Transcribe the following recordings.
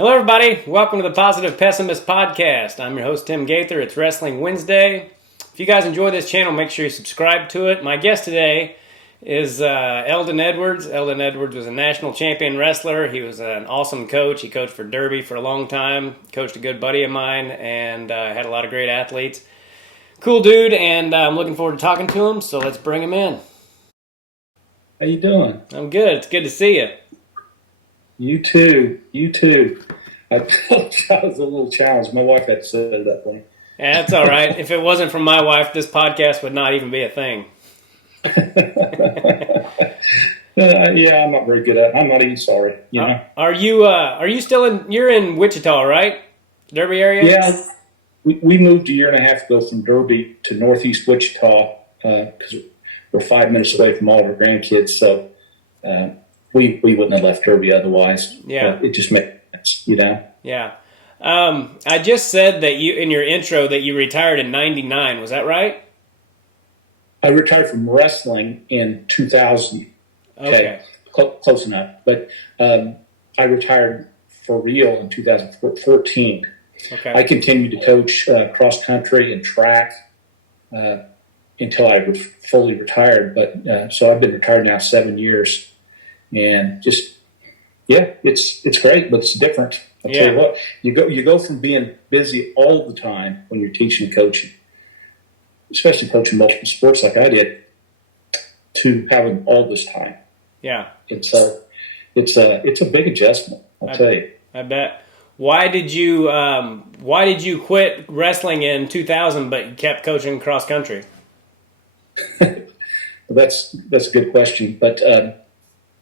Hello, everybody. Welcome to the Positive Pessimist Podcast. I'm your host, Tim Gaither. It's Wrestling Wednesday. If you guys enjoy this channel, make sure you subscribe to it. My guest today is Eldon Edwards. Eldon Edwards was a national champion wrestler. He was an awesome coach. He coached for Derby for a long time, coached a good buddy of mine, and had a lot of great athletes. Cool dude, and I'm looking forward to talking to him, so let's bring him in. How you doing? I'm good. It's good to see you. You too. You too. I was a little challenged. My wife had to set it up for me. Yeah, that's all right. If it wasn't for my wife, this podcast would not even be a thing. Yeah, I'm not very good at it. I'm not even sorry. You know. Are you still in? You're in Wichita, right? Derby area. Yeah, we moved a year and a half ago from Derby to northeast Wichita because we're 5 minutes away from all of our grandkids. So we wouldn't have left Derby otherwise. Yeah, it just makes sense, you know. Yeah. I just said that you in your intro that you retired in '99. Was that right? I retired from wrestling in 2000. Okay. Close enough. But I retired for real in 2014. Okay. I continued to coach cross country and track until I was fully retired. But so I've been retired now 7 years, and just it's great, but it's different. I'll tell you what, you go from being busy all the time when you're teaching and coaching, especially coaching multiple sports like I did, to having all this time. Yeah. It's a big adjustment, I'll tell you. I bet. Why did you quit wrestling in 2000 but you kept coaching cross country? Well, that's a good question, but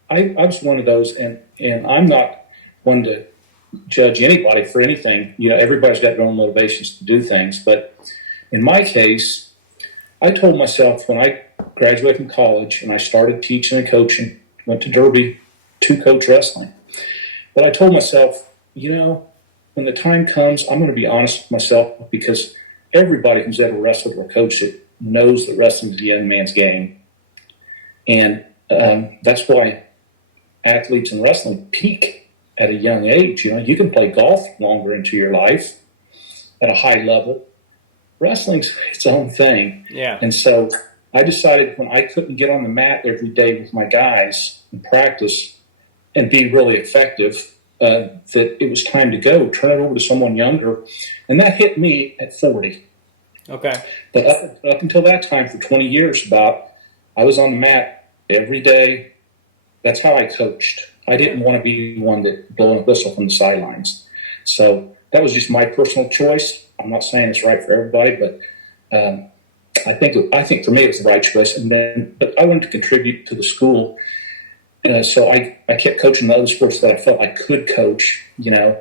I was one of those, and I'm not one to judge anybody for anything. You know, everybody's got their own motivations to do things, but in my case, I told myself when I graduated from college and I started teaching and coaching, went to Derby to coach wrestling. But I told myself, you know, when the time comes, I'm going to be honest with myself, because everybody who's ever wrestled or coached it knows that wrestling is a young man's game. And that's why athletes in wrestling peak at a young age. You know, you can play golf longer into your life at a high level. Wrestling's its own thing. Yeah. And so I decided when I couldn't get on the mat every day with my guys and practice and be really effective, that it was time to go, turn it over to someone younger. And that hit me at 40. Okay. But up until that time, for 20 years I was on the mat every day. That's how I coached. I didn't want to be one that blowing a whistle from the sidelines. So that was just my personal choice. I'm not saying it's right for everybody, but I think for me it was the right choice. But I wanted to contribute to the school, so I kept coaching the other sports that I felt I could coach, you know,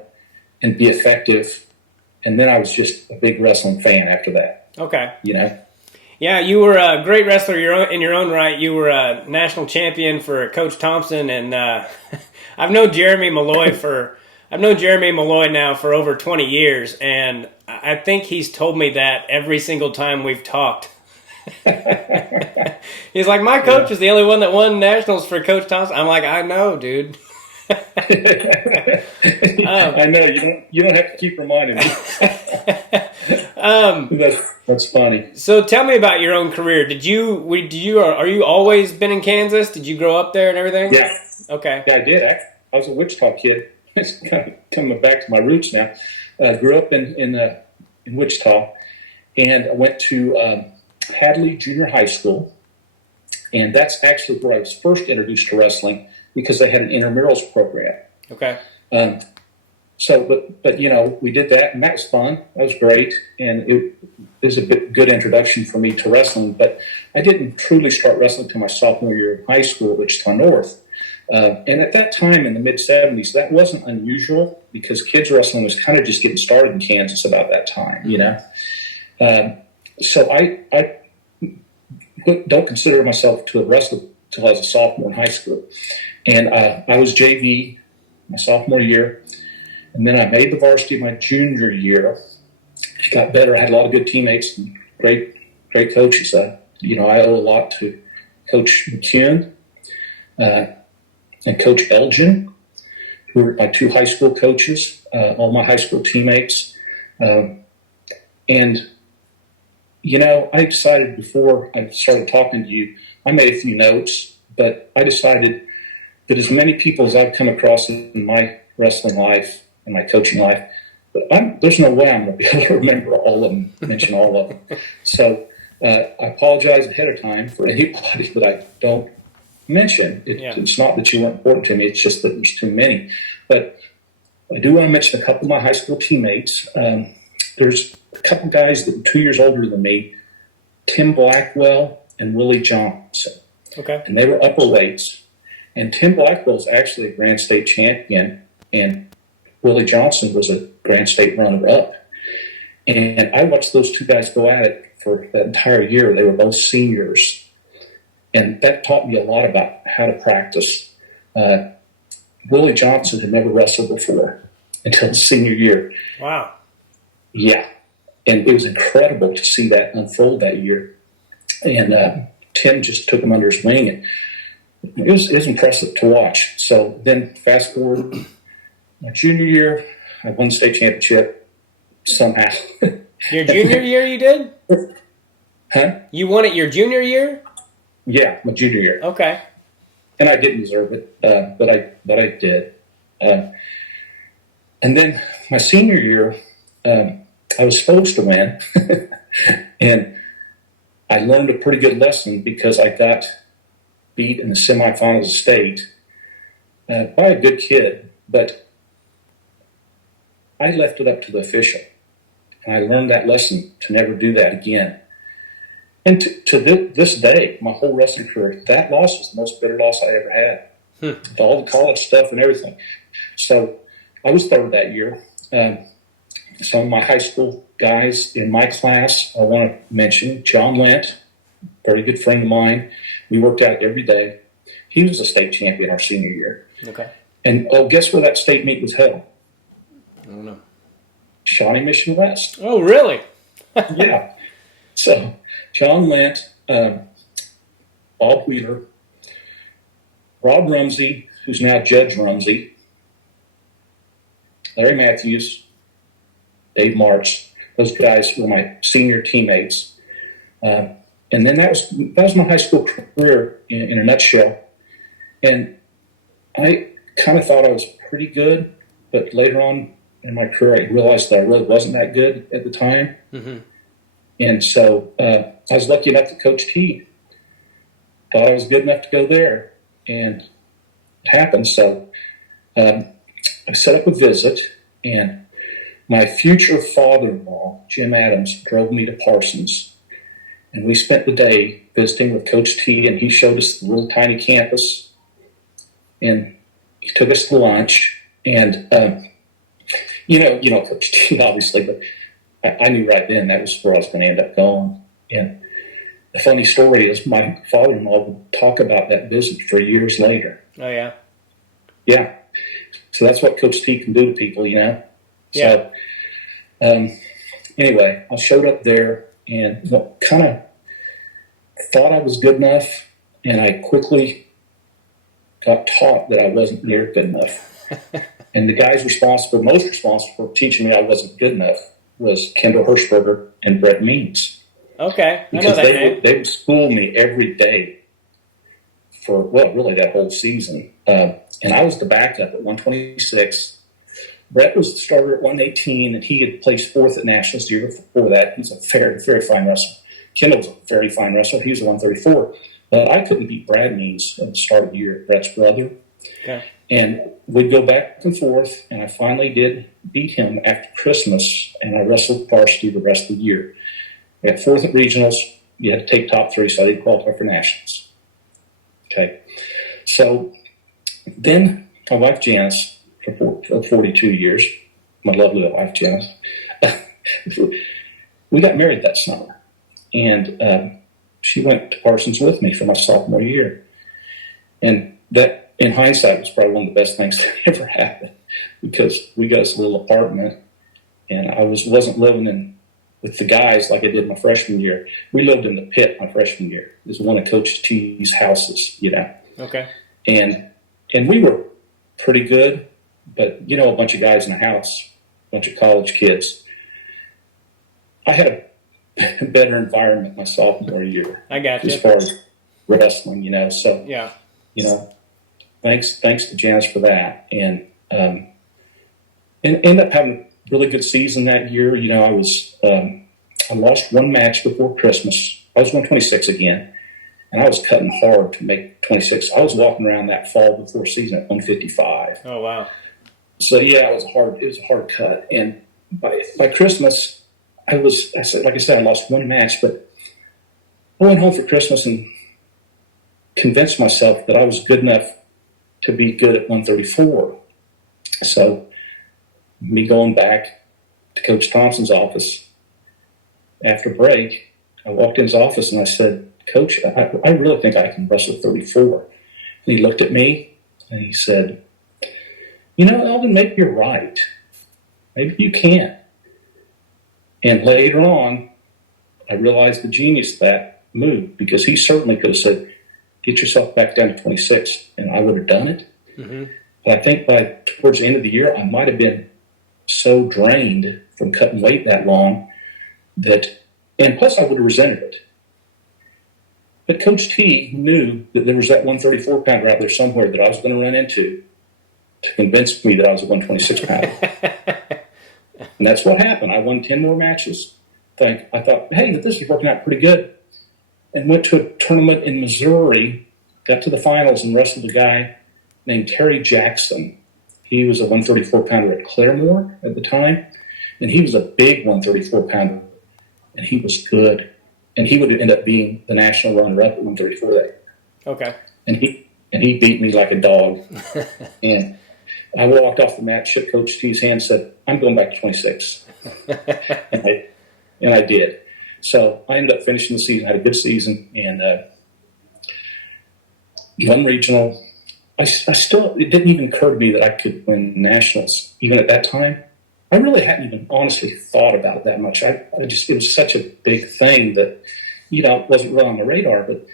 and be effective. And then I was just a big wrestling fan after that. Okay. You know. Yeah, you were a great wrestler in your own right. You were a national champion for Coach Thompson, and I've known Jeremy Malloy now for over 20 years, and I think he's told me that every single time we've talked. He's like, my coach is the only one that won nationals for Coach Thompson. I'm like, I know, dude. I know you don't have to keep reminding me. That's funny. So tell me about your own career. Are you always been in Kansas? Did you grow up there and everything? Yeah. Okay. Yeah, I did. I was a Wichita kid. It's kind of coming back to my roots now. Grew up in Wichita, and I went to Hadley Junior High School, and that's actually where I was first introduced to wrestling, because they had an intramurals program. Okay. But you know, we did that, and that was fun. That was great, and it was a good introduction for me to wrestling. But I didn't truly start wrestling until my sophomore year in high school at Wichita North. And at that time, in the mid-'70s, that wasn't unusual, because kids wrestling was kind of just getting started in Kansas about that time, you know. So I don't consider myself to have wrestled until I was a sophomore in high school. And I was JV my sophomore year, and then I made the varsity my junior year. I got better. I had a lot of good teammates and great coaches. I owe a lot to Coach McCune and Coach Elgin, who were my two high school coaches, all my high school teammates. And, you know, I decided before I started talking to you, I made a few notes, but I decided that as many people as I've come across in my wrestling life and my coaching life, there's no way I'm going to be able to remember all of them, mention all of them. So I apologize ahead of time for anybody that I don't mention. It's not that you weren't important to me, it's just that there's too many. But I do want to mention a couple of my high school teammates. There's a couple guys that were 2 years older than me, Tim Blackwell and Willie Johnson. Okay. And they were upper weights. And Tim Blackwell is actually a Grand State champion, and Willie Johnson was a Grand State runner-up. And I watched those two guys go at it for that entire year. They were both seniors. And that taught me a lot about how to practice. Willie Johnson had never wrestled before until his senior year. Wow. Yeah. And it was incredible to see that unfold that year. And Tim just took him under his wing, and it was impressive to watch. So then fast forward, my junior year, I won the state championship somehow. Your junior year you did? Huh? You won it your junior year? Yeah, my junior year. Okay. And I didn't deserve it, but I did. And then my senior year, I was supposed to win, and I learned a pretty good lesson because I got beat in the semifinals of state by a good kid, but I left it up to the official, and I learned that lesson to never do that again. And to this day, my whole wrestling career, that loss was the most bitter loss I ever had. All the college stuff and everything. So I was third that year. Some of my high school guys in my class, I want to mention John Lent, very good friend of mine. We worked out every day. He was a state champion our senior year. Okay. And guess where that state meet was held? I don't know. Shawnee Mission West. Oh, really? Yeah. So John Lent, Bob Wheeler, Rob Rumsey, who's now Judge Rumsey, Larry Matthews, Dave March. Those guys were my senior teammates. And then that was my high school career in a nutshell. And I kind of thought I was pretty good, but later on in my career, I realized that I really wasn't that good at the time. Mm-hmm. And so I was lucky enough to Coach T. Thought I was good enough to go there, and it happened. So I set up a visit, and my future father-in-law, Jim Adams, drove me to Parsons. And we spent the day visiting with Coach T, and he showed us the little tiny campus. And he took us to lunch. And, you know Coach T, obviously, but I knew right then that was where I was going to end up going. And the funny story is my father-in-law would talk about that visit for years later. Oh, yeah? Yeah. So that's what Coach T can do to people, you know? Yeah. So, anyway, I showed up there and kind of thought I was good enough, and I quickly got taught that I wasn't near good enough. And the guys most responsible for teaching me I wasn't good enough was Kendall Hirschberger and Brett Means. Okay, I know because that name. They would school me every day for, really that whole season. And I was the backup at 126. Brett was the starter at 118, and he had placed fourth at Nationals the year before that. He's a very, very fine wrestler. Kendall's a very fine wrestler. He was a 134. But I couldn't beat Brad Means at the start of the year, Brett's brother. Okay. And we'd go back and forth, and I finally did beat him after Christmas, and I wrestled varsity the rest of the year. We got fourth at regionals. You had to take top three, so I didn't qualify for nationals. Okay. So then my wife Janice, for 42 years, my lovely wife Janice, we got married that summer. And she went to Parsons with me for my sophomore year. And that, in hindsight, was probably one of the best things that ever happened, because we got us a little apartment, and I wasn't living with the guys like I did my freshman year. We lived in the pit my freshman year. It was one of Coach T's houses, you know. Okay. And we were pretty good, but a bunch of guys in the house, a bunch of college kids. I had a better environment my sophomore year. I got you. As far as wrestling, So yeah, thanks to Janice for that, and ended up having a really good season that year. I lost one match before Christmas. I was 126 again, and I was cutting hard to make 26. I was walking around that fall before season at 155. Oh wow! So yeah, it was a hard cut, and by Christmas, I lost one match, but I went home for Christmas and convinced myself that I was good enough to be good at 134. So, me going back to Coach Thompson's office after break, I walked in his office and I said, "Coach, I really think I can wrestle 34." And he looked at me and he said, Eldon, maybe you're right. Maybe you can. And later on, I realized the genius of that move, because he certainly could have said, "Get yourself back down to 26," and I would have done it. Mm-hmm. But I think towards the end of the year, I might have been so drained from cutting weight that long and plus I would have resented it. But Coach T knew that there was that 134 pounder out there somewhere that I was going to run into to convince me that I was a 126 pounder. And that's what happened. I won 10 more matches. I thought, hey, this is working out pretty good. And went to a tournament in Missouri, got to the finals and wrestled a guy named Terry Jackson. He was a 134 pounder at Claremore at the time. And he was a big 134 pounder. And he was good. And he would end up being the national runner-up at 134 that year. Okay. And he beat me like a dog. And I walked off the mat, shook Coach T's hand, said, "I'm going back to 26." and I did. So I ended up finishing the season, had a good season, and won regional. It didn't even occur to me that I could win nationals, even at that time. I really hadn't even honestly thought about it that much. It was such a big thing that, it wasn't really on the radar. But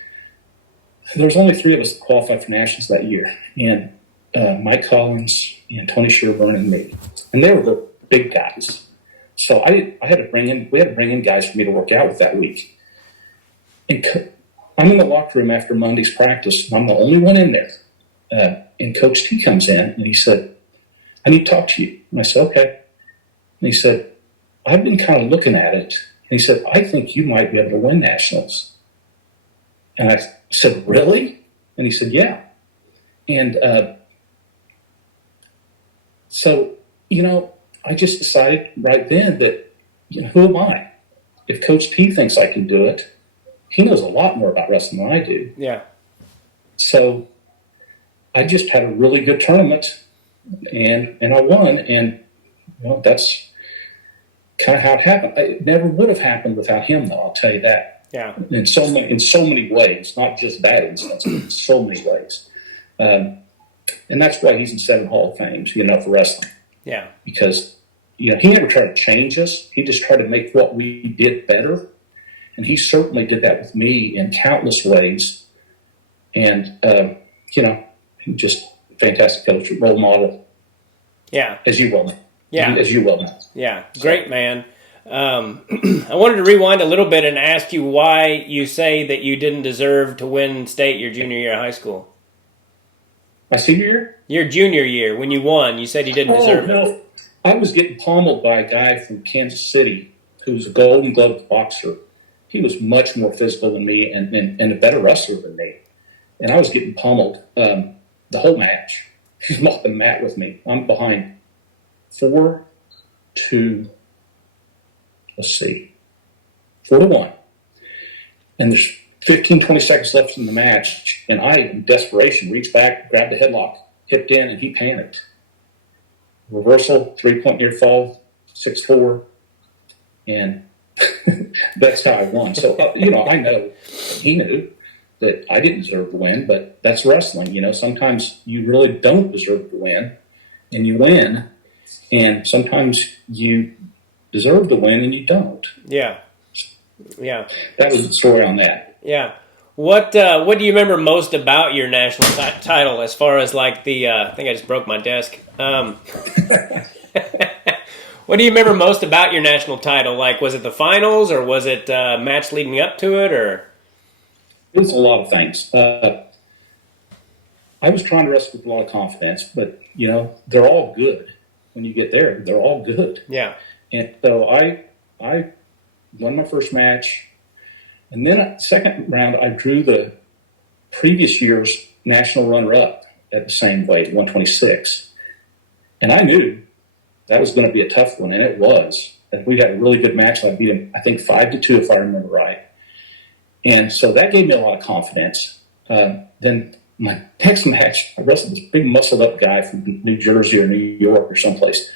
there was only 3 of us that qualified for nationals that year, and Mike Collins and Tony Sherburne and me, and they were the big guys. So we had to bring in guys for me to work out with that week. And I'm in the locker room after Monday's practice, and I'm the only one in there. And Coach T comes in, and he said, "I need to talk to you." And I said, "Okay." And he said, "I've been kind of looking at it." And he said, "I think you might be able to win nationals." And I said, "Really?" And he said, "Yeah." And so, I just decided right then that, who am I? If Coach T thinks I can do it, he knows a lot more about wrestling than I do. Yeah. So I just had a really good tournament, and I won, and that's kind of how it happened. It never would have happened without him, though. I'll tell you that. Yeah. In so many ways, not just that instance, but in so many ways. And that's why he's in 7 Hall of Fames, for wrestling. Yeah. Because, he never tried to change us. He just tried to make what we did better. And he certainly did that with me in countless ways. And, just fantastic coach, role model. Yeah. As you well know. Yeah. As you well know. Yeah. Great, man. I wanted to rewind a little bit and ask you why you say that you didn't deserve to win state your junior year of high school. My senior year? Your junior year, when you won, you said you didn't deserve it. I was getting pummeled by a guy from Kansas City who was a Golden Glove boxer. He was much more physical than me and a better wrestler than me. And I was getting pummeled the whole match. He was off the mat with me. I'm behind 4-1. And there's 15, 20 seconds left in the match, and I, in desperation, reached back, grabbed the headlock, hipped in, and he panicked. Reversal, 3-point near fall, 6-4, and that's how I won. So, I know he knew that I didn't deserve to win, but that's wrestling. Sometimes you really don't deserve to win, and you win, and sometimes you deserve to win and you don't. Yeah. Yeah. That was the story on that. Yeah. What do you remember most about your national title as far as like the I think I just broke my desk. What do you remember most about your national title? Like, was it the finals or was it match leading up to it, or? It was a lot of things. I was trying to wrestle with a lot of confidence, but they're all good. When you get there, they're all good. Yeah. And so I won my first match, and then second round I drew the previous year's national runner-up at the same weight, 126, and I knew that was going to be a tough one, and it was. And we had a really good match. I beat him, I think 5-2, if I remember right. And so that gave me a lot of confidence. Then my next match, I wrestled this big muscled-up guy from New Jersey or New York or someplace,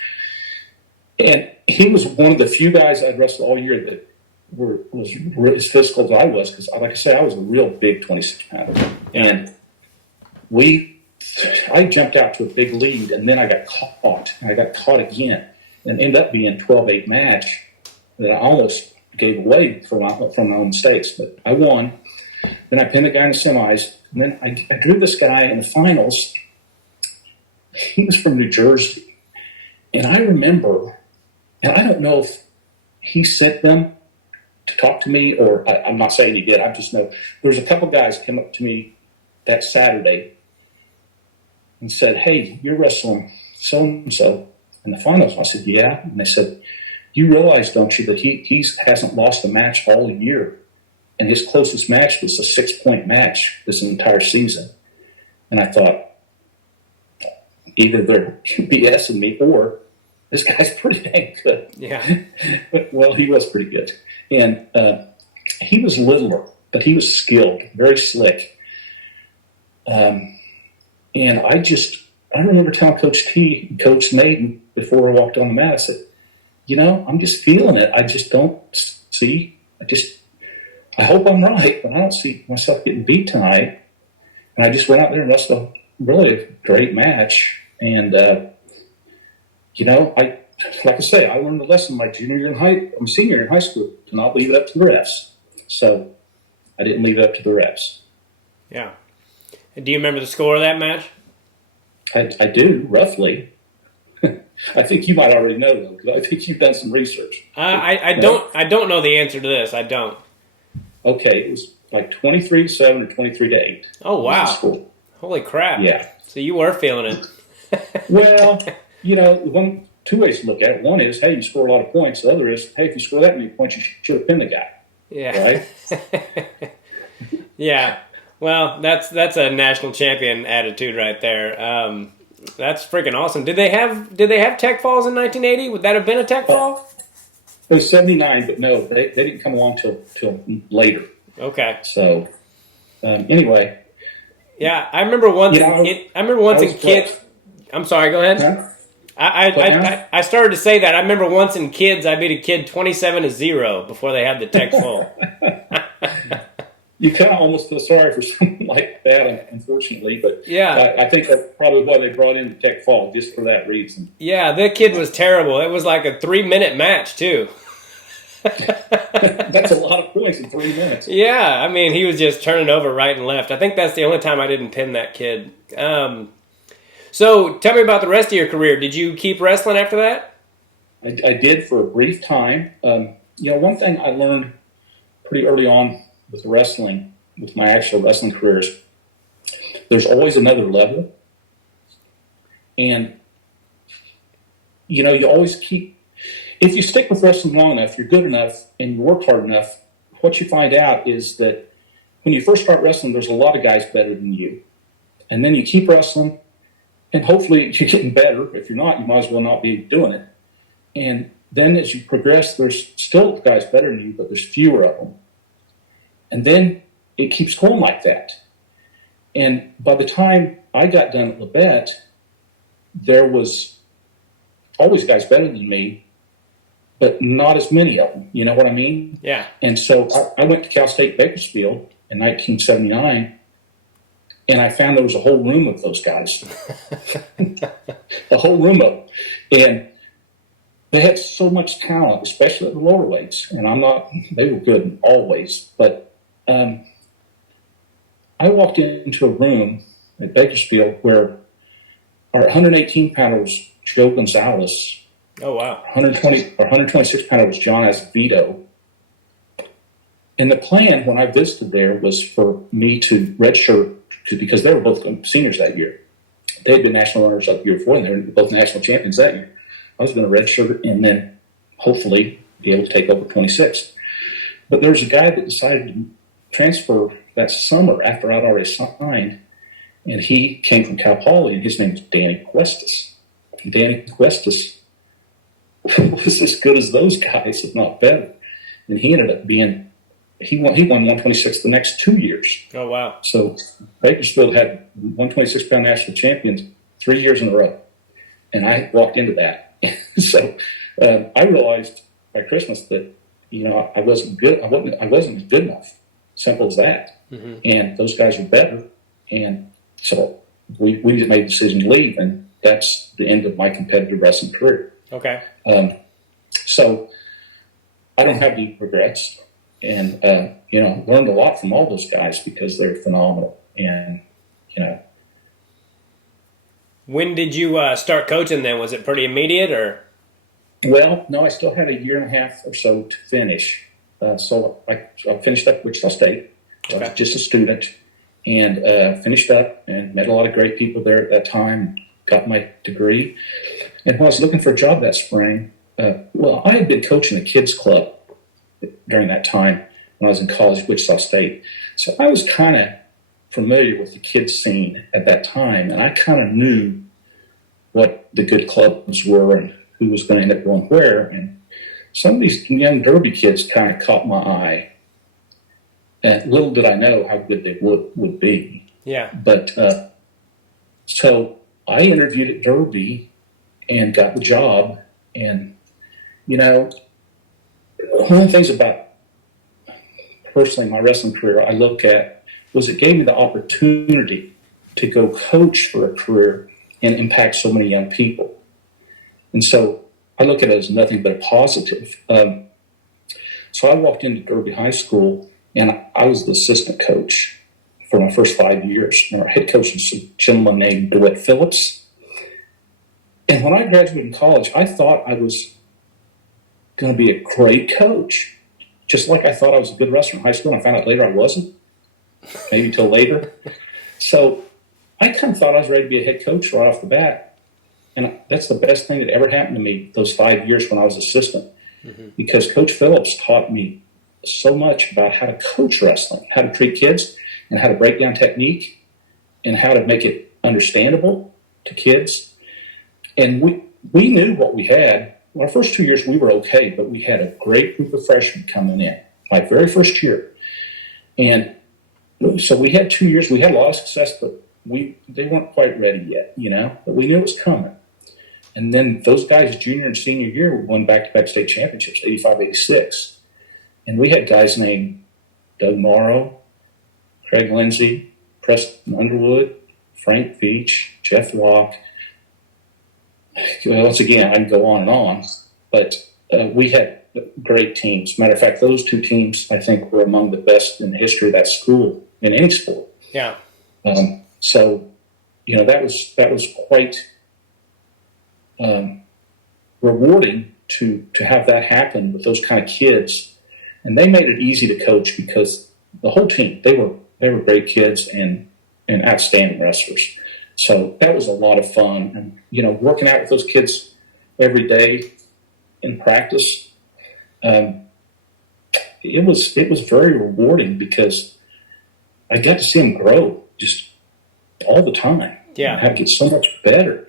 and he was one of the few guys I'd wrestled all year that was as physical as I was, because, like I say, I was a real big 26-pounder. And I jumped out to a big lead, and then I got caught. And I got caught again, and ended up being a 12-8 match that I almost gave away from my own mistakes. But I won. Then I pinned the guy in the semis, and then I drew this guy in the finals. He was from New Jersey, and I remember, and I don't know if he sent them to talk to me, or I'm not saying he did. I just know there was a couple guys came up to me that Saturday and said, "Hey, you're wrestling so-and-so in the finals." I said, "Yeah." And they said, "You realize, don't you, that he hasn't lost a match all year, and his closest match was a 6-point match this entire season." And I thought, either they're BSing me or this guy's pretty dang good. Yeah. Well, he was pretty good. And he was littler, but he was skilled, very slick. And I remember telling Coach T and Coach Maiden before I walked on the mat, I said, I'm just feeling it. I just don't see, I hope I'm right, but I don't see myself getting beat tonight. And I just went out there and wrestled really a great match. And, like I say, I learned the lesson my senior year in high school to not leave it up to the refs. So I didn't leave it up to the refs. Yeah. Do you remember the score of that match? I do, roughly. I think you might already know, though, because I think you've done some research. I don't know the answer to this. I don't. Okay, it was like 23-7 or 23-8. Oh, wow. Holy crap. Yeah. So you were feeling it. Well, two ways to look at it. One is, hey, you score a lot of points. The other is, hey, if you score that many points, you should have pinned the guy. Yeah. Right? Yeah. Well, that's a national champion attitude right there. That's freaking awesome. Did they have tech falls in 1980? Would that have been a tech fall? It was 79, but no, they didn't come along till later. Okay. So, anyway. Yeah, I remember once. In kids. I'm sorry. Go ahead. Huh? I started to say that. I remember once in kids, I beat a kid 27-0 before they had the tech fall. You kind of almost feel sorry for something like that, unfortunately. But yeah, I think that's probably why they brought in the tech fall, just for that reason. Yeah, that kid was terrible. It was like a 3-minute match, too. That's a lot of points in 3 minutes. Yeah, I mean, he was just turning over right and left. I think that's the only time I didn't pin that kid. So tell me about the rest of your career. Did you keep wrestling after that? I did for a brief time. One thing I learned pretty early on with wrestling, with my actual wrestling careers, there's always another level. And, you always keep, if you stick with wrestling long enough, you're good enough, and you work hard enough, what you find out is that when you first start wrestling, there's a lot of guys better than you. And then you keep wrestling, and hopefully you're getting better. If you're not, you might as well not be doing it. And then as you progress, there's still guys better than you, but there's fewer of them. And then it keeps going like that. And by the time I got done at Labette, there was always guys better than me, but not as many of them. You know what I mean? Yeah. And so I went to Cal State Bakersfield in 1979, and I found there was a whole room of those guys. A whole room of them. And they had so much talent, especially at the lower weights. And they were good always. But I walked into a room at Bakersfield where our 118 pounder was Joe Gonzalez. Oh, wow. 120 or 126 pounder was John Acevedo. And the plan when I visited there was for me to redshirt because they were both seniors that year. They had been national runners up the year before, and they were both national champions that year. I was going to redshirt and then hopefully be able to take over 26. But there was a guy that decided to transfer that summer after I'd already signed, and he came from Cal Poly, and his name was Danny Cuestas. Danny Cuestas was as good as those guys, if not better. And he ended up being, he won 126 the next 2 years. Oh, wow. So Bakersfield had 126-pound national champions 3 years in a row. And I walked into that. So I realized by Christmas that, I wasn't good. I wasn't good enough. Simple as that. Mm-hmm. And those guys were better. And so we made the decision to leave, and that's the end of my competitive wrestling career. Okay. So I don't have any regrets, and learned a lot from all those guys because they're phenomenal. And when did you start coaching? Then was it pretty immediate, or? Well, no, I still had a year and a half or so to finish. So I finished up at Wichita State. Okay. I was just a student, and finished up and met a lot of great people there at that time. Got my degree, and when I was looking for a job that spring, I had been coaching a kids club during that time when I was in college at Wichita State. So I was kind of familiar with the kids scene at that time, and I kind of knew what the good clubs were and who was going to end up going where. And some of these young Derby kids kind of caught my eye. And little did I know how good they would be. Yeah. But so I interviewed at Derby and got the job. And, one of the things about personally my wrestling career I look at was it gave me the opportunity to go coach for a career and impact so many young people. And so I look at it as nothing but a positive. So I walked into Derby High School, and I was the assistant coach for my first 5 years. And our head coach was a gentleman named DeWitt Phillips. And when I graduated in college, I thought I was going to be a great coach. Just like I thought I was a good wrestler in high school, and I found out later I wasn't. Maybe till later. So I kind of thought I was ready to be a head coach right off the bat. And that's the best thing that ever happened to me those 5 years when I was assistant. Mm-hmm. Because Coach Phillips taught me so much about how to coach wrestling, how to treat kids, and how to break down technique, and how to make it understandable to kids. And we knew what we had. Our first 2 years we were okay, but we had a great group of freshmen coming in, my very first year. And so we had 2 years. We had a lot of success, but they weren't quite ready yet, but we knew it was coming. And then those guys, junior and senior year, won back-to-back state championships, 85, 86. And we had guys named Doug Morrow, Craig Lindsay, Preston Underwood, Frank Veach, Jeff Locke. Once again, I can go on and on, but we had great teams. Matter of fact, those two teams, I think, were among the best in the history of that school in any sport. Yeah. So, that was quite rewarding to have that happen with those kind of kids, and they made it easy to coach because the whole team they were great kids and outstanding wrestlers. So that was a lot of fun, and working out with those kids every day in practice, it was very rewarding because I got to see them grow just all the time. Yeah, how to get so much better.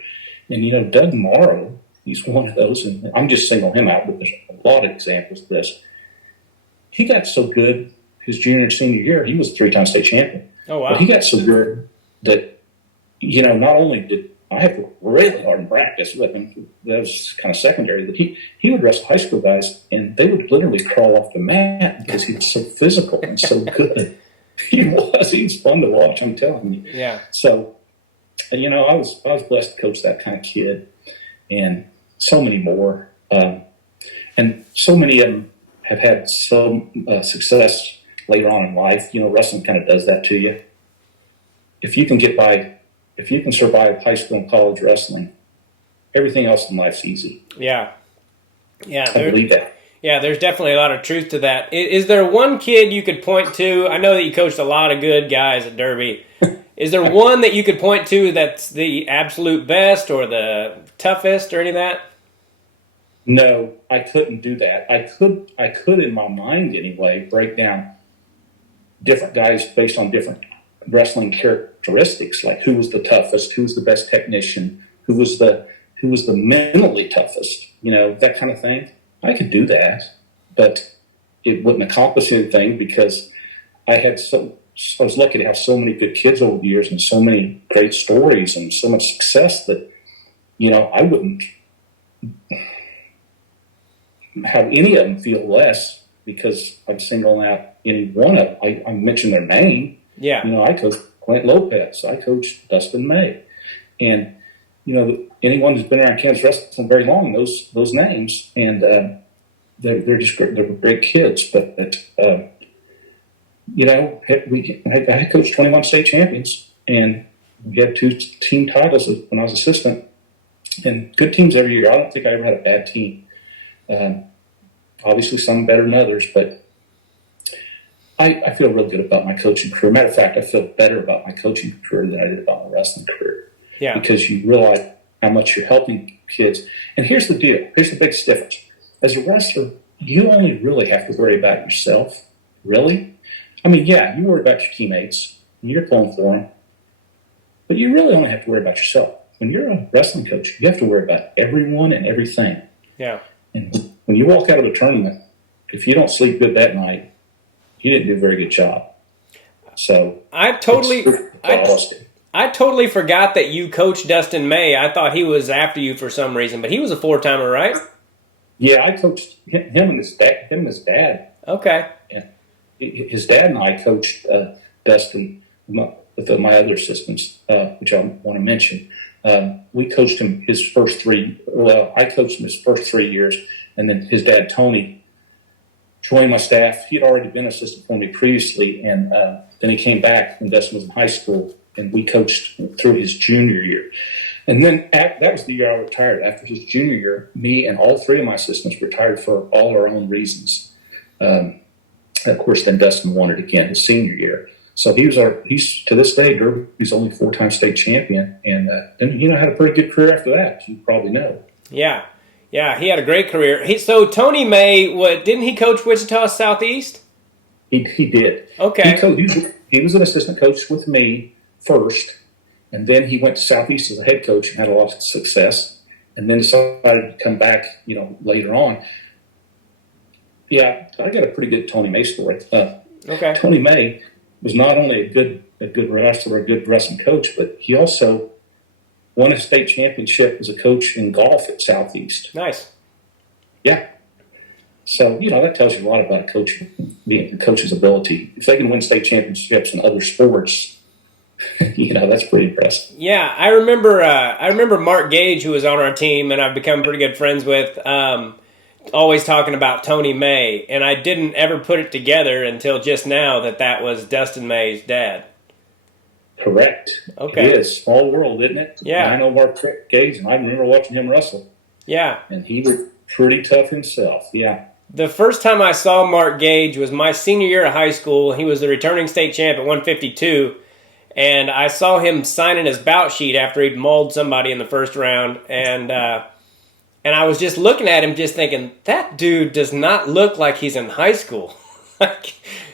And Doug Morrow, he's one of those, and I'm just singling him out, but there's a lot of examples of this. He got so good his junior and senior year, he was a 3-time state champion. Oh, wow. But he got so good that, not only did I have to work really hard in practice with him, that was kind of secondary, that he would wrestle high school guys, and they would literally crawl off the mat because he was so physical and so good. He was fun to watch, I'm telling you. Yeah. So, I was blessed to coach that kind of kid, and so many more. And so many of them have had some success later on in life. Wrestling kind of does that to you. if you can survive high school and college wrestling, everything else in life's easy. Yeah. Yeah. I believe that. Yeah, there's definitely a lot of truth to that. Is there one kid you could point to? I know that you coached a lot of good guys at Derby. Is there one that you could point to that's the absolute best or the toughest or any of that? No, I couldn't do that. I could in my mind anyway, break down different guys based on different wrestling characteristics, like who was the toughest, who was the best technician, who was the mentally toughest, that kind of thing. I could do that, but it wouldn't accomplish anything because I was lucky to have so many good kids over the years and so many great stories and so much success that, I wouldn't have any of them feel less because I'm singling out any one of them. I mentioned their name. Yeah. I coached Clint Lopez. I coached Dustin May. And, anyone who's been around Kansas wrestling very long knows those names. And they're just great. They're great kids. But, I coached 21 state champions. And we had 2 team titles when I was assistant. And good teams every year. I don't think I ever had a bad team. Obviously, some better than others, but I feel really good about my coaching career. Matter of fact, I feel better about my coaching career than I did about my wrestling career. Yeah. Because you realize how much you're helping kids. And here's the deal. Here's the biggest difference. As a wrestler, you only really have to worry about yourself. Really? I mean, yeah, you worry about your teammates. You're pulling for them. But you really only have to worry about yourself. When you're a wrestling coach, you have to worry about everyone and everything. Yeah. And when you walk out of the tournament, if you don't sleep good that night, you didn't do a very good job. So I totally forgot that you coached Dustin May. I thought he was after you for some reason, but he was a 4-timer, right? Yeah, I coached him and his dad. Okay. Yeah. His dad and I coached Dustin with my other assistants, which I want to mention. We coached him his first 3. Well, I coached him his first 3 years, and then his dad Tony joined my staff. He had already been assistant for me previously, and then he came back when Dustin was in high school, and we coached through his junior year. And then that was the year I retired. After his junior year, me and all 3 of my assistants retired for all our own reasons. Of course, then Dustin won it again his senior year. So he's to this day, Derby's only 4-time state champion, and then had a pretty good career after that. You probably know. Yeah, he had a great career. So Tony May, didn't he coach Wichita Southeast? He did. Okay. He was an assistant coach with me first, and then he went to Southeast as a head coach and had a lot of success, and then decided to come back, later on. Yeah, I got a pretty good Tony May story. Okay. Tony May was not only a good wrestler, a good wrestling coach, but he also won a state championship as a coach in golf at Southeast. Nice. Yeah. So, that tells you a lot about a coach's ability. If they can win state championships in other sports, that's pretty impressive. Yeah, I remember Mark Gage, who was on our team, and I've become pretty good friends with, always talking about Tony May, and I didn't ever put it together until just now that was Dustin May's dad. Correct. Okay. It is. Small world, isn't it? Yeah. And I know Mark Gage, and I remember watching him wrestle. Yeah. And he was pretty tough himself. Yeah. The first time I saw Mark Gage was my senior year of high school. He was the returning state champ at 152, and I saw him signing his bout sheet after he'd mauled somebody in the first round, and I was just looking at him just thinking, that dude does not look like he's in high school.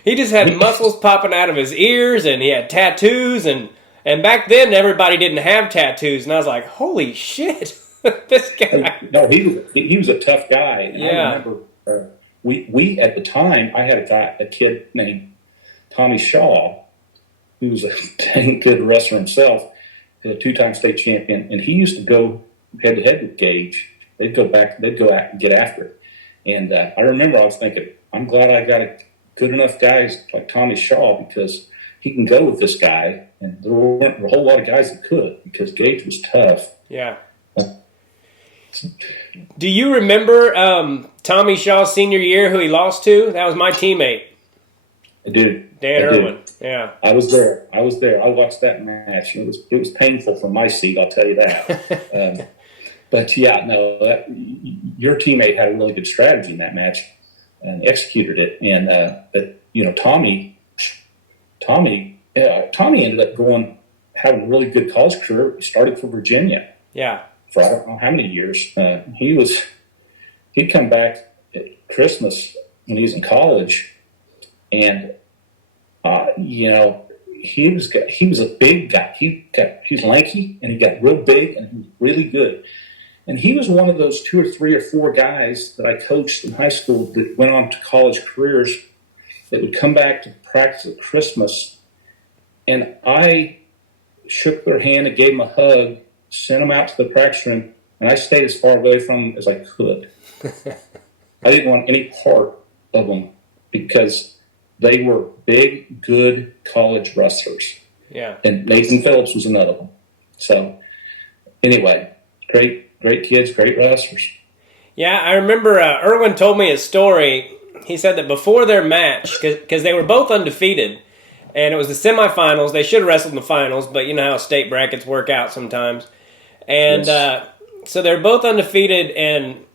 He just had muscles popping out of his ears, and he had tattoos, and back then everybody didn't have tattoos, and I was like, holy shit, this guy. No, he was a tough guy. And yeah. I remember we at the time, I had a kid named Tommy Shaw, who was a dang good wrestler himself, a 2-time state champion, and he used to go head-to-head with Gage. They'd go out and get after it. And I remember I was thinking, I'm glad I got a good enough guys like Tommy Shaw because he can go with this guy. And there weren't a whole lot of guys that could because Gage was tough. Yeah. Do you remember Tommy Shaw's senior year, who he lost to? That was my teammate. Dan I Irwin. did. Yeah. I was there. I watched that match. It was painful from my seat, I'll tell you that. But yeah, no, your teammate had a really good strategy in that match and executed it. And but Tommy ended up having a really good college career. He started for Virginia. Yeah. For I don't know how many years. He'd come back at Christmas when he was in college, and he was a big guy. He's lanky, and he got real big, and he was really good. And he was one of those 2 or 3 or 4 guys that I coached in high school that went on to college careers that would come back to practice at Christmas, and I shook their hand and gave them a hug, sent them out to the practice room, and I stayed as far away from them as I could. I didn't want any part of them because they were big, good college wrestlers. Yeah. And Nathan Phillips was another one. So anyway, great kids, great wrestlers. Yeah, I remember Irwin told me a story. He said that before their match, because they were both undefeated, and it was the semifinals. They should have wrestled in the finals, but you know how state brackets work out sometimes. And Yes. So they're both undefeated, and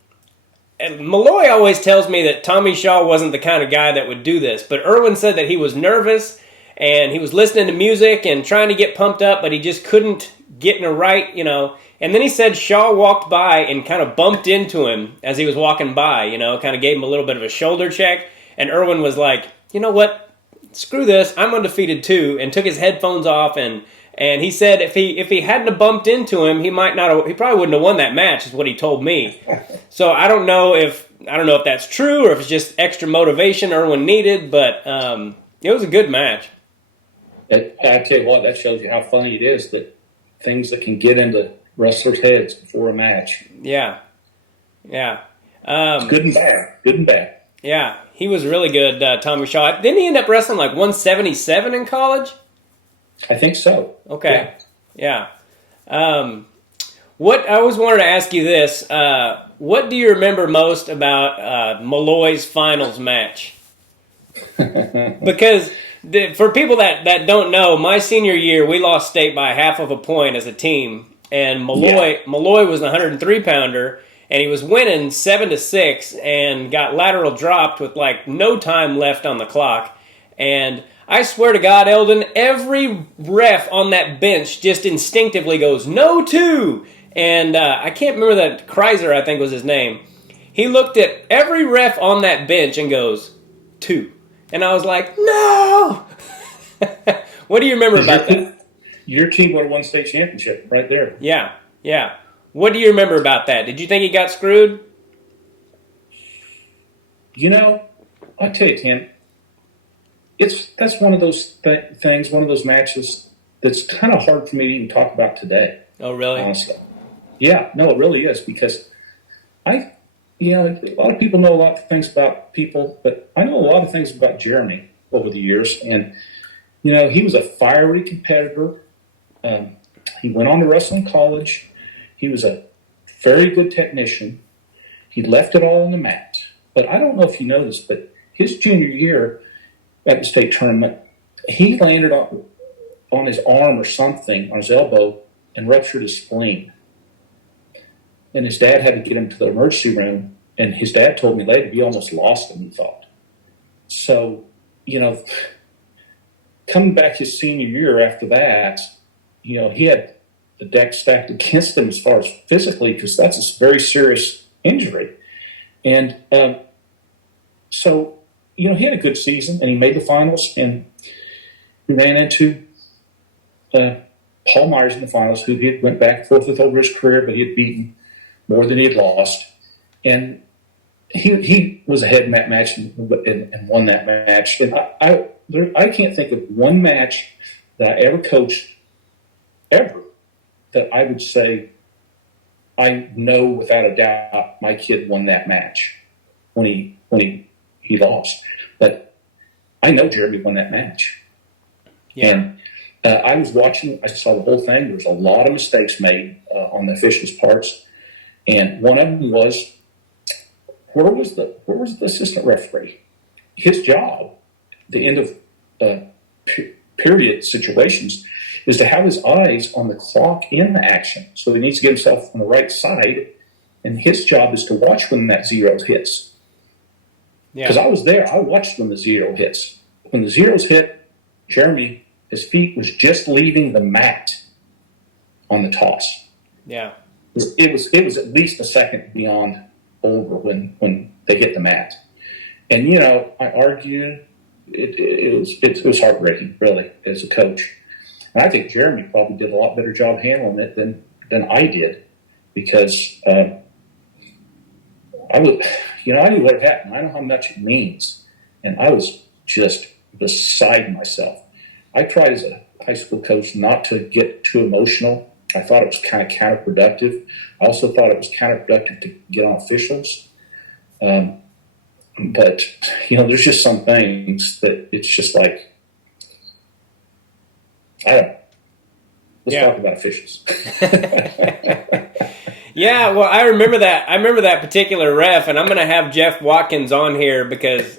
Malloy always tells me that Tommy Shaw wasn't the kind of guy that would do this, but Irwin said that he was nervous, and he was listening to music and trying to get pumped up, but he just couldn't get in a right, And then he said Shaw walked by and kind of bumped into him as he was walking by, kind of gave him a little bit of a shoulder check, and Irwin was like, you know what, screw this, I'm undefeated too, and took his headphones off, and he said if he hadn't have bumped into him, he probably wouldn't have won that match, is what he told me. So I don't know if that's true or if it's just extra motivation Irwin needed, but it was a good match. I tell you what, that shows you how funny it is that things that can get into wrestlers' heads before a match. Yeah. Good and bad. Yeah, he was really good, Tommy Shaw. Didn't he end up wrestling like 177 in college? I think so. Okay. Yeah. What I always wanted to ask you this: what do you remember most about Malloy's finals match? Because for people that don't know, my senior year we lost state by half of a point as a team, and Malloy was the 103 pounder, and he was winning 7-6, and got lateral dropped with like no time left on the clock, and I swear to God, Eldon, every ref on that bench just instinctively goes, no two. And I can't remember that, Kreiser, I think was his name. He looked at every ref on that bench and goes, 2. And I was like, no! What do you remember about that? Your team would have won state championship right there. Yeah. What do you remember about that? Did you think he got screwed? I'll tell you, Tim, that's one of those things, one of those matches that's kind of hard for me to even talk about today. Oh, really? Honestly. Yeah, no, it really is, because a lot of people know a lot of things about people, but I know a lot of things about Jeremy over the years. And, he was a fiery competitor. He went on to wrestle in college. He was a very good technician. He left it all on the mat. But I don't know if you know this, but his junior year at the state tournament, he landed on his arm or something, on his elbow, and ruptured his spleen. And his dad had to get him to the emergency room, and his dad told me later he almost lost him, he thought. So, coming back his senior year after that, he had the deck stacked against him as far as physically, because that's a very serious injury. And so, he had a good season, and he made the finals, and we ran into Paul Myers in the finals, who he went back and forth with over his career, but he had beaten more than he had lost. And he was ahead in that match and won that match. And I can't think of one match that I ever coached, ever, that I would say I know without a doubt my kid won that match when he lost. But I know Jeremy won that match. Yeah. And I was watching, I saw the whole thing. There was a lot of mistakes made on the officials' parts. And one of them was, where was the assistant referee? His job, the end of period situations is to have his eyes on the clock in the action. So he needs to get himself on the right side, and his job is to watch when that zero hits. Because I was there, I watched when the zero hits. When the zeros hit, Jeremy, his feet was just leaving the mat on the toss. Yeah. It was at least a second beyond over when they hit the mat. And, you know, I argued it was heartbreaking, really, as a coach. And I think Jeremy probably did a lot better job handling it than I did, because I knew what had happened. I know how much it means. And I was just beside myself. I tried as a high school coach not to get too emotional. I thought it was kind of counterproductive. I also thought it was counterproductive to get on officials. But, you know, there's just some things that it's just like, I don't know. Let's talk about officials. Yeah, well, I remember that. I remember that particular ref, and I'm going to have Jeff Watkins on here because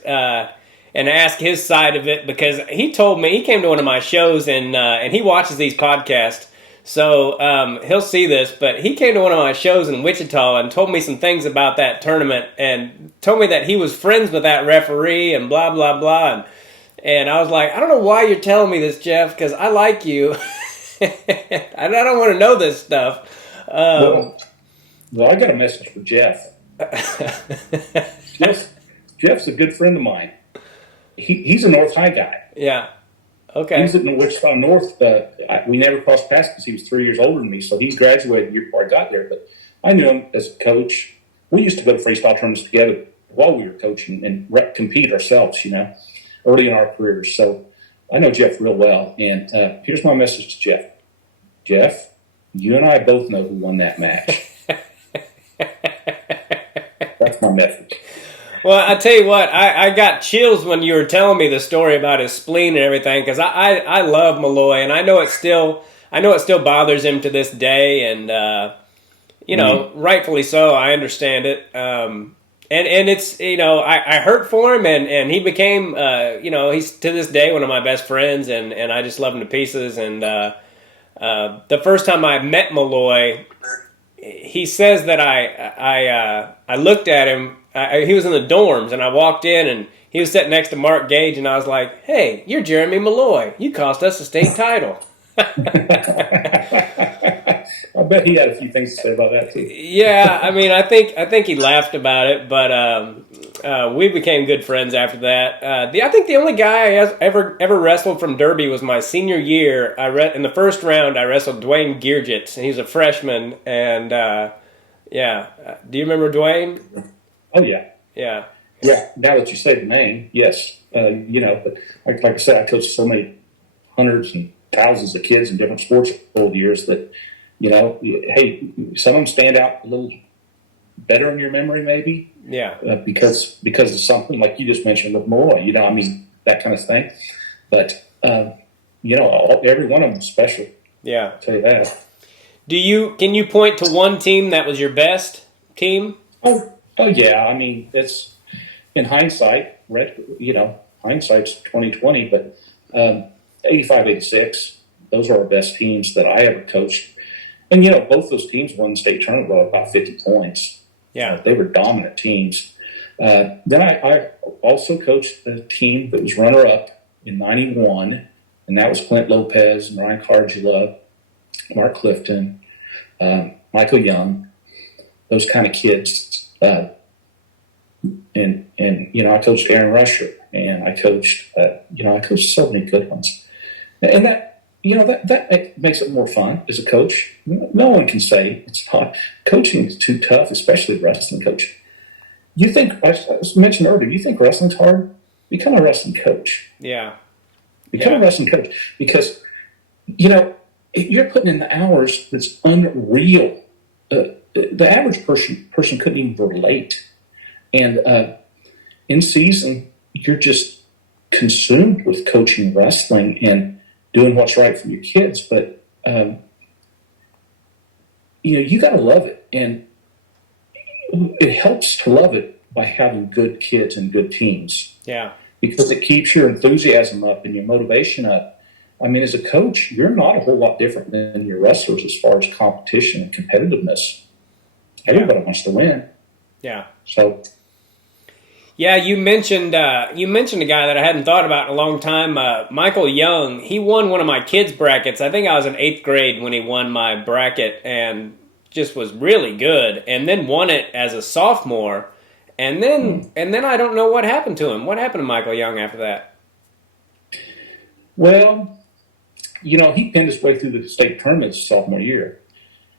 and ask his side of it, because he told me, he came to one of my shows, and he watches these podcasts, so he'll see this, but he came to one of my shows in Wichita and told me some things about that tournament, and told me that he was friends with that referee and blah, blah, blah, and I was like, I don't know why you're telling me this, Jeff, because I like you. I don't want to know this stuff. Well, I got a message for Jeff. Jeff's a good friend of mine. He's a North High guy. Yeah. Okay. He's in Wichita North. We never crossed paths because he was 3 years older than me, so he graduated the year before I got there. But I knew him as a coach. We used to go to freestyle tournaments together while we were coaching and compete ourselves, you know, early in our careers. So I know Jeff real well. And here's my message to Jeff. Jeff, you and I both know who won that match. That's my message. Well, I tell you what, I got chills when you were telling me the story about his spleen and everything, because I love Malloy, and I know it still bothers him to this day, and you know, rightfully so. I understand it, and it's, you know, I hurt for him, and he became you know, he's to this day one of my best friends, and I just love him to pieces. And the first time I met Malloy, he says that I looked at him. He was in the dorms, and I walked in, and he was sitting next to Mark Gage, and I was like, "Hey, you're Jeremy Malloy. You cost us a state title." I bet he had a few things to say about that too. Yeah, I mean, I think he laughed about it, but we became good friends after that. I think the only guy I ever wrestled from Derby was my senior year. In the first round, I wrestled Dwayne Geargitz, and he's a freshman. And yeah, do you remember Dwayne? Oh yeah, yeah. Now that you say the name, yes. You know, but like I said, I coached so many hundreds and thousands of kids in different sports over the years that, you know, hey, some of them stand out a little better in your memory, maybe. Yeah. Because of something like you just mentioned with Malloy, you know, I mean, that kind of thing. But, you know, every one of them is special. Yeah. I'll tell you that. Can you point to one team that was your best team? Oh yeah. I mean, it's in hindsight, you know, hindsight's 2020, but 85, 86, those are our best teams that I ever coached. And, you know, both those teams won the state tournament by about 50 points. Yeah. They were dominant teams. Then I also coached a team that was runner-up in 91, and that was Clint Lopez and Ryan Cardula, Mark Clifton, Michael Young, those kind of kids. And you know, I coached Aaron Rusher, and I coached so many good ones. And that, you know, that makes it more fun as a coach. No one can say it's not. Coaching is too tough, especially wrestling coaching. You think, I mentioned earlier, you think wrestling's hard? Become a wrestling coach. Yeah. Become a wrestling coach, because, you know, you're putting in the hours that's unreal. The average person couldn't even relate. And in season, you're just consumed with coaching wrestling and doing what's right for your kids. But, you know, you got to love it. And it helps to love it by having good kids and good teams. Yeah. because it keeps your enthusiasm up and your motivation up. I mean, as a coach, you're not a whole lot different than your wrestlers as far as competition and competitiveness. Everybody wants to win. Yeah. So, yeah, you mentioned a guy that I hadn't thought about in a long time, Michael Young. He won one of my kids' brackets. I think I was in 8th grade when he won my bracket, and just was really good. And then won it as a sophomore. And then I don't know what happened to him. What happened to Michael Young after that? well, he pinned his way through the state tournament his sophomore year.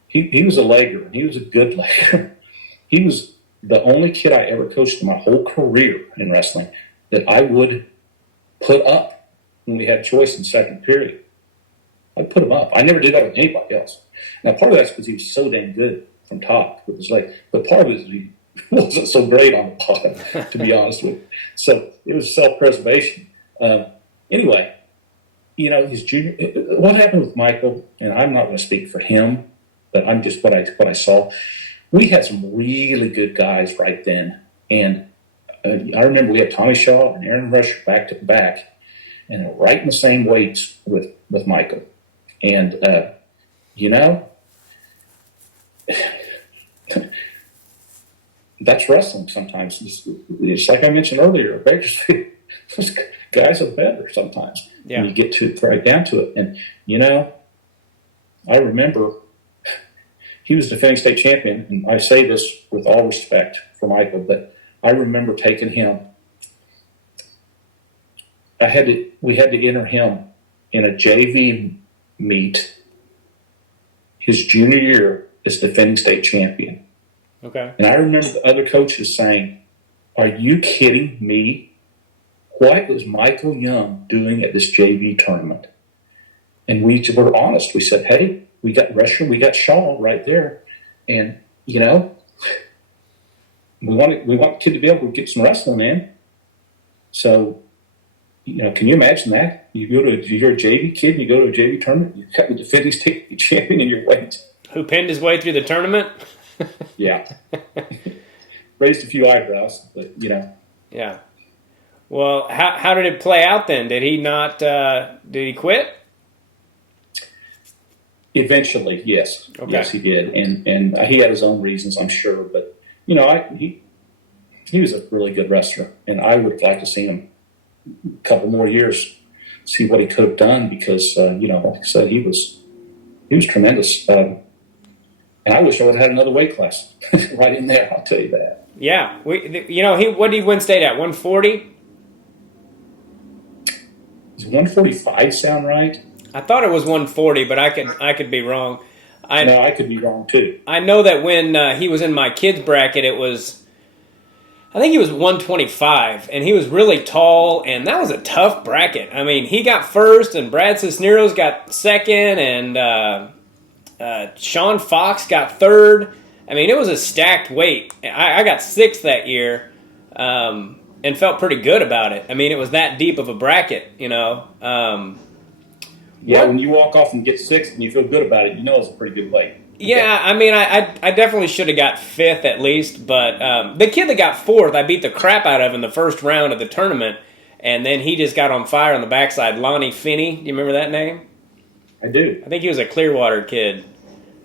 He was a legger. He was a good legger. He was the only kid I ever coached in my whole career in wrestling that I would put up when we had choice in second period. I'd put him up. I never did that with anybody else. Now, part of that's because he was so dang good from top with his leg, but part of it is he wasn't so great on the bottom, to be honest with you. So it was self-preservation. Anyway, his junior. What happened with Michael, and I'm not going to speak for him, but I'm just what I saw. We had some really good guys right then, and I remember we had Tommy Shaw and Aaron Rusher back to back, and they're right in the same weights with Michael, and that's wrestling sometimes. It's like I mentioned earlier, Bakersfield, those guys are better sometimes when you get to right down to it. And, I remember he was defending state champion, and I say this with all respect for Michael, but I remember taking him. We had to enter him in a JV meet his junior year as defending state champion. Okay. And I remember the other coaches saying, "Are you kidding me? What is Michael Young doing at this JV tournament?" And we were honest. We said, "Hey, we got Rusher, we got Shaw right there, and we want the kid to be able to get some wrestling in." So, can you imagine that? You're a JV kid, you go to a JV tournament, you got the defending state champion in your weight. Who pinned his way through the tournament? Yeah. Raised a few eyebrows, but Yeah. Well, how did it play out then? Did he not? Did he quit? Eventually, yes. Okay. Yes, he did, and he had his own reasons, I'm sure. But he was a really good wrestler, and I would like to see him a couple more years, see what he could have done, because like I said, he was tremendous. And I wish I would have had another weight class right in there. I'll tell you that. Yeah, what did he win state at? 140. Does 145 sound right? I thought it was 140, but I could be wrong. No, I could be wrong too. I know that when he was in my kids bracket, I think he was 125, and he was really tall, and that was a tough bracket. I mean, he got first, and Brad Cisneros got second, and Sean Fox got third. I mean, it was a stacked weight. I got sixth that year, and felt pretty good about it. I mean, it was that deep of a bracket, Yeah, when you walk off and get sixth and you feel good about it, it's a pretty good weight. Yeah, I mean, I definitely should have got fifth at least, but the kid that got fourth, I beat the crap out of in the first round of the tournament, and then he just got on fire on the backside. Lonnie Finney, do you remember that name? I do. I think he was a Clearwater kid.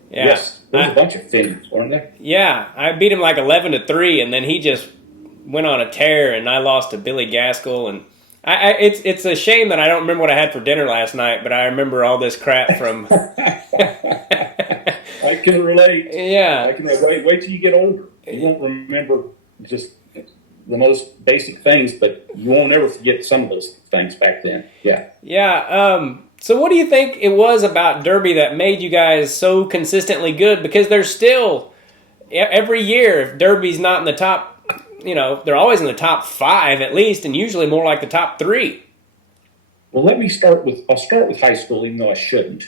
Yeah. Yes, there's a bunch of Finneys, weren't there? Yeah, I beat him like 11-3, and then he just went on a tear, and I lost to Billy Gaskell, and it's a shame that I don't remember what I had for dinner last night, but I remember all this crap from. I can relate. Yeah. I can relate. Wait till you get older. You won't remember just the most basic things, but you won't ever forget some of those things back then. Yeah. Yeah. So what do you think it was about Derby that made you guys so consistently good? Because there's still, every year, if Derby's not in the top, they're always in the top 5 at least, and usually more like the top 3. Well, I'll start with high school, even though I shouldn't.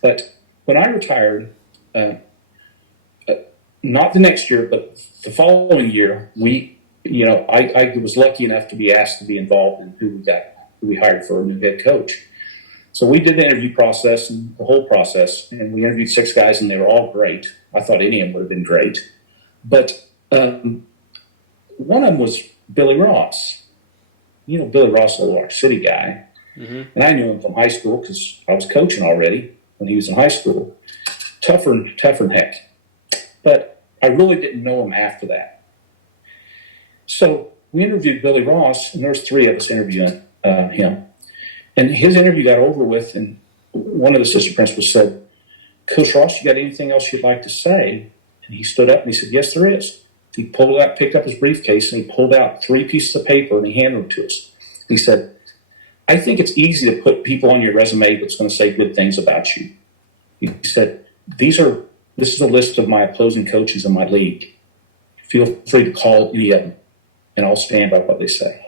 But when I retired, not the next year, but the following year, I was lucky enough to be asked to be involved in who we hired for a new head coach. So we did the interview process and the whole process, and we interviewed 6 guys, and they were all great. I thought any of them would have been great. But one of them was Billy Ross. Billy Ross, a Lark City guy. Mm-hmm. And I knew him from high school because I was coaching already when he was in high school. Tougher than heck. But I really didn't know him after that. So we interviewed Billy Ross, and there was 3 of us interviewing him. And his interview got over with, and one of the assistant principals said, "Coach Ross, you got anything else you'd like to say?" And he stood up and he said, "Yes, there is." He pulled out, picked up his briefcase, and he pulled out 3 pieces of paper, and he handed them to us. He said, "I think it's easy to put people on your resume that's going to say good things about you." He said, this is a list of my opposing coaches in my league. Feel free to call any of them, and I'll stand by what they say.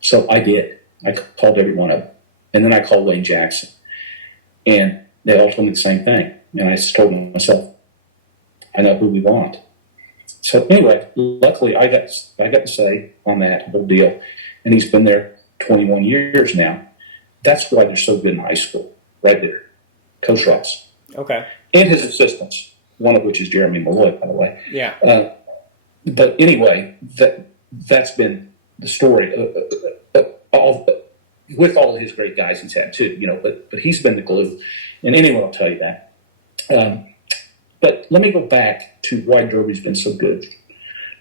So I did. I called every one of them. And then I called Wayne Jackson. And they all told me the same thing. And I just told myself, I know who we want. So anyway, luckily I got to say on that whole deal. And he's been there 21 years now. That's why they're so good in high school, right there. Coach Ross. Okay. And his assistants, one of which is Jeremy Malloy, by the way. Yeah. But anyway, that's been the story with all of his great guys he's had too, but he's been the glue. And anyone will tell you that. But let me go back to why Derby's been so good.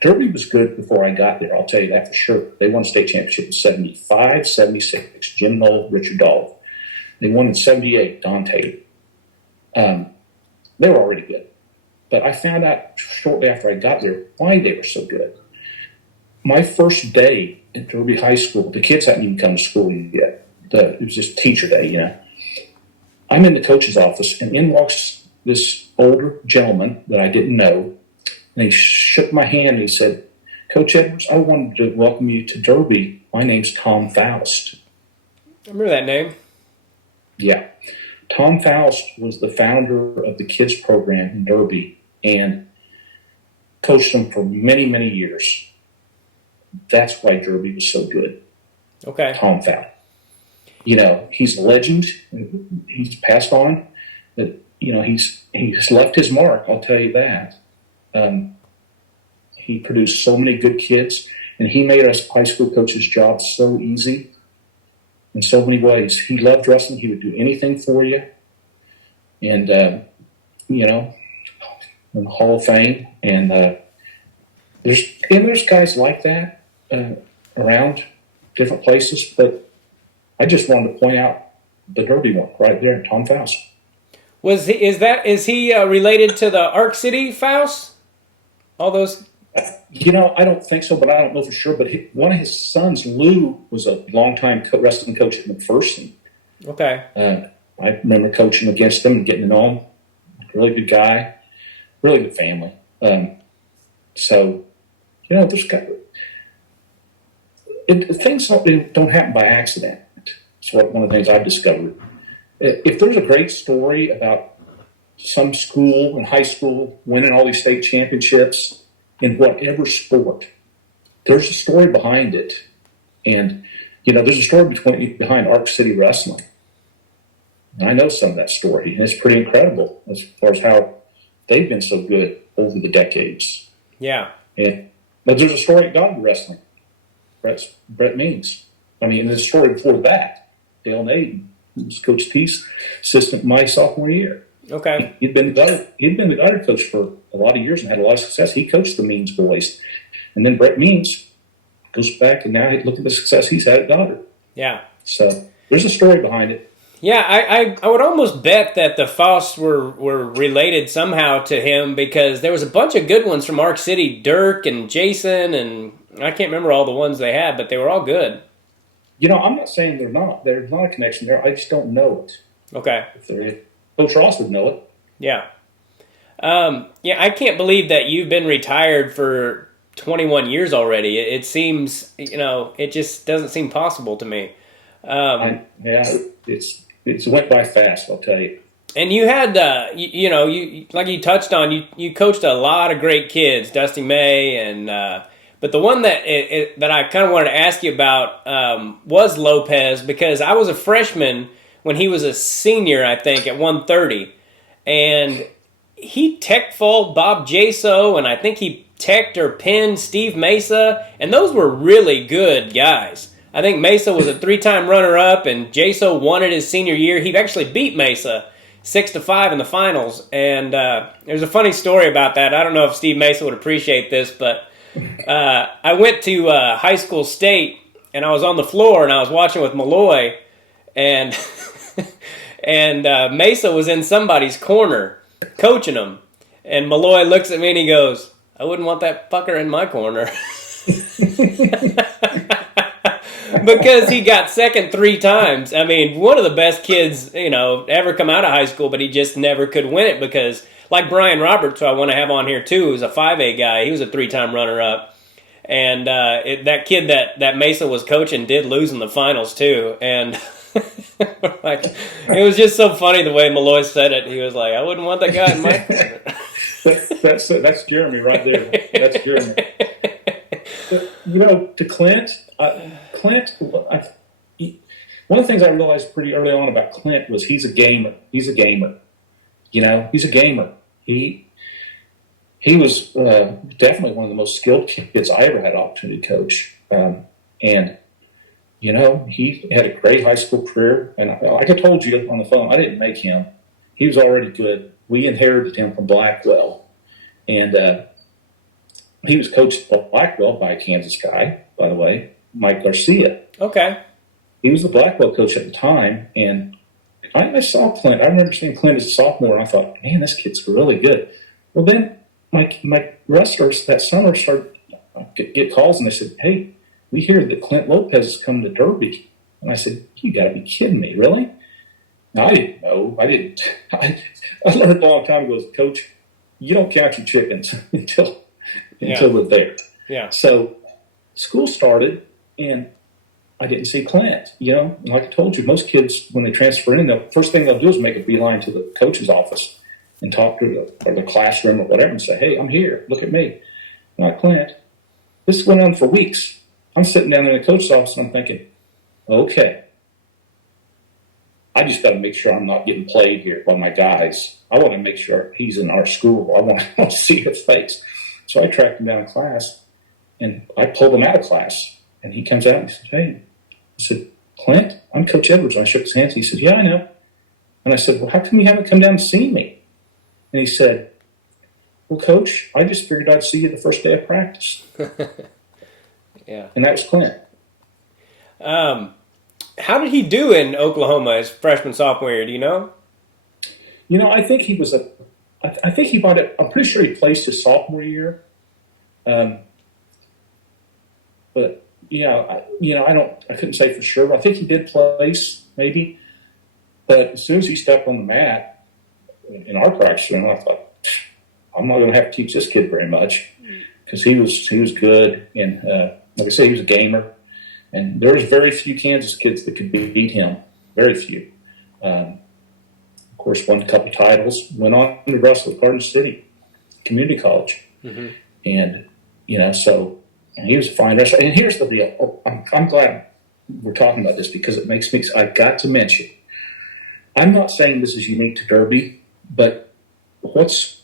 Derby was good before I got there, I'll tell you that for sure. They won a state championship in 75, 76, Jim Knoll, Richard Dahl. They won in 78, Don Taylor. They were already good. But I found out shortly after I got there why they were so good. My first day at Derby High School, the kids hadn't even come to school yet. It was just teacher day, I'm in the coach's office, and in walks this older gentleman that I didn't know, and he shook my hand and he said, "Coach Edwards, I wanted to welcome you to Derby. My name's Tom Faust." I remember that name. Yeah. Tom Faust was the founder of the kids program in Derby and coached them for many, many years. That's why Derby was so good. Okay. Tom Faust. He's a legend. He's passed on. But, he's left his mark, I'll tell you that. He produced so many good kids, and he made us high school coaches' jobs so easy in so many ways. He loved wrestling. He would do anything for you. And, in the Hall of Fame. And there's guys like that around different places. But I just wanted to point out the Derby one right there, Tom Faust. Is he related to the Arc City Faust? All those. I don't think so, but I don't know for sure. But one of his sons, Lou, was a longtime wrestling coach at McPherson. Okay. I remember coaching against him and getting to know him. Really good guy, really good family. There's things don't happen by accident. It's one of the things I've discovered. If there's a great story about some school in high school winning all these state championships in whatever sport, there's a story behind it. And, there's a story behind Arc City Wrestling. And I know some of that story, and it's pretty incredible as far as how they've been so good over the decades. Yeah. But there's a story at Goddard Wrestling. Brett Means. And there's a story before that. Dale Naden, who was Coach T's assistant my sophomore year. Okay. He'd been the Goddard coach for a lot of years and had a lot of success. He coached the Means boys. And then Brett Means goes back, and now look at the success he's had at Goddard. Yeah. So there's a story behind it. Yeah, I would almost bet that the Fausts were related somehow to him because there was a bunch of good ones from Arc City, Dirk and Jason, and I can't remember all the ones they had, but they were all good. I'm not saying they're not. There's not a connection there. I just don't know it. Okay. If Coach Ross would know it. Yeah. I can't believe that you've been retired for 21 years already. It seems, it just doesn't seem possible to me. It's went by fast, I'll tell you. And you had, you like you touched on, you coached a lot of great kids, Dusty May, and but the one that I kind of wanted to ask you about was Lopez, because I was a freshman when he was a senior, I think, at 130, and he tech-fault Bob Jaso, and I think he teched or pinned Steve Mesa, and those were really good guys. I think Mesa was a 3-time runner-up, and JSO won it his senior year. He actually beat Mesa 6-5 in the finals. And there's a funny story about that. I don't know if Steve Mesa would appreciate this, but I went to high school state, and I was on the floor, and I was watching with Malloy, and and Mesa was in somebody's corner coaching him. And Malloy looks at me and he goes, I wouldn't want that fucker in my corner. Because he got second 3 times. I mean, one of the best kids, ever come out of high school, but he just never could win it because, like Brian Roberts, who I want to have on here too, who's a 5A guy, he was a 3-time runner-up. And that kid that Mesa was coaching did lose in the finals too. And like, it was just so funny the way Malloy said it. He was like, I wouldn't want that guy in my corner. That's Jeremy right there. That's Jeremy. But, to Clint, one of the things I realized pretty early on about Clint was he's a gamer. He's a gamer. He's a gamer. He was definitely one of the most skilled kids I ever had an opportunity to coach. And he had a great high school career. And like I told you on the phone, I didn't make him. He was already good. We inherited him from Blackwell. And he was coached at Blackwell by a Kansas guy, by the way, Mike Garcia. Okay. He was the Blackwell coach at the time. And I saw Clint. I remember seeing Clint as a sophomore, and I thought, man, this kid's really good. Well, then my wrestlers that summer started get calls, and they said, hey, we hear that Clint Lopez is coming to Derby. And I said, you got to be kidding me, really? No, I didn't know. I learned a long time ago, Coach, you don't count your chickens until they're there. Yeah. So school started, and I didn't see Clint. And like I told you, most kids, when they transfer in, the first thing they'll do is make a beeline to the coach's office and talk to the classroom or whatever and say, hey, I'm here. Look at me. Not Clint. This went on for weeks. I'm sitting down in the coach's office, and I'm thinking, okay, I just got to make sure I'm not getting played here by my guys. I want to make sure he's in our school. I want to see his face. So I tracked him down in class, and I pulled him out of class. And he comes out and he says, hey, I said, Clint, I'm Coach Edwards. And I shook his hands. He said, yeah, I know. And I said, well, how come you haven't come down and seen me? And he said, well, Coach, I just figured I'd see you the first day of practice. Yeah. And that was Clint. How did he do in Oklahoma his freshman, sophomore year? Do you know? I think he was I think he bought it. I'm pretty sure he placed his sophomore year. But yeah, I couldn't say for sure. But I think he did place maybe. But as soon as he stepped on the mat in our practice room, I thought, I'm not going to have to teach this kid very much because he was good. And like I said, he was a gamer. And there was very few Kansas kids that could beat him. Very few. Of course, won a couple titles. Went on to wrestle at Garden City Community College. Mm-hmm. And, and he was a fine wrestler. And here's the deal. I'm glad we're talking about this because it makes me, I got to mention, I'm not saying this is unique to Derby, but what's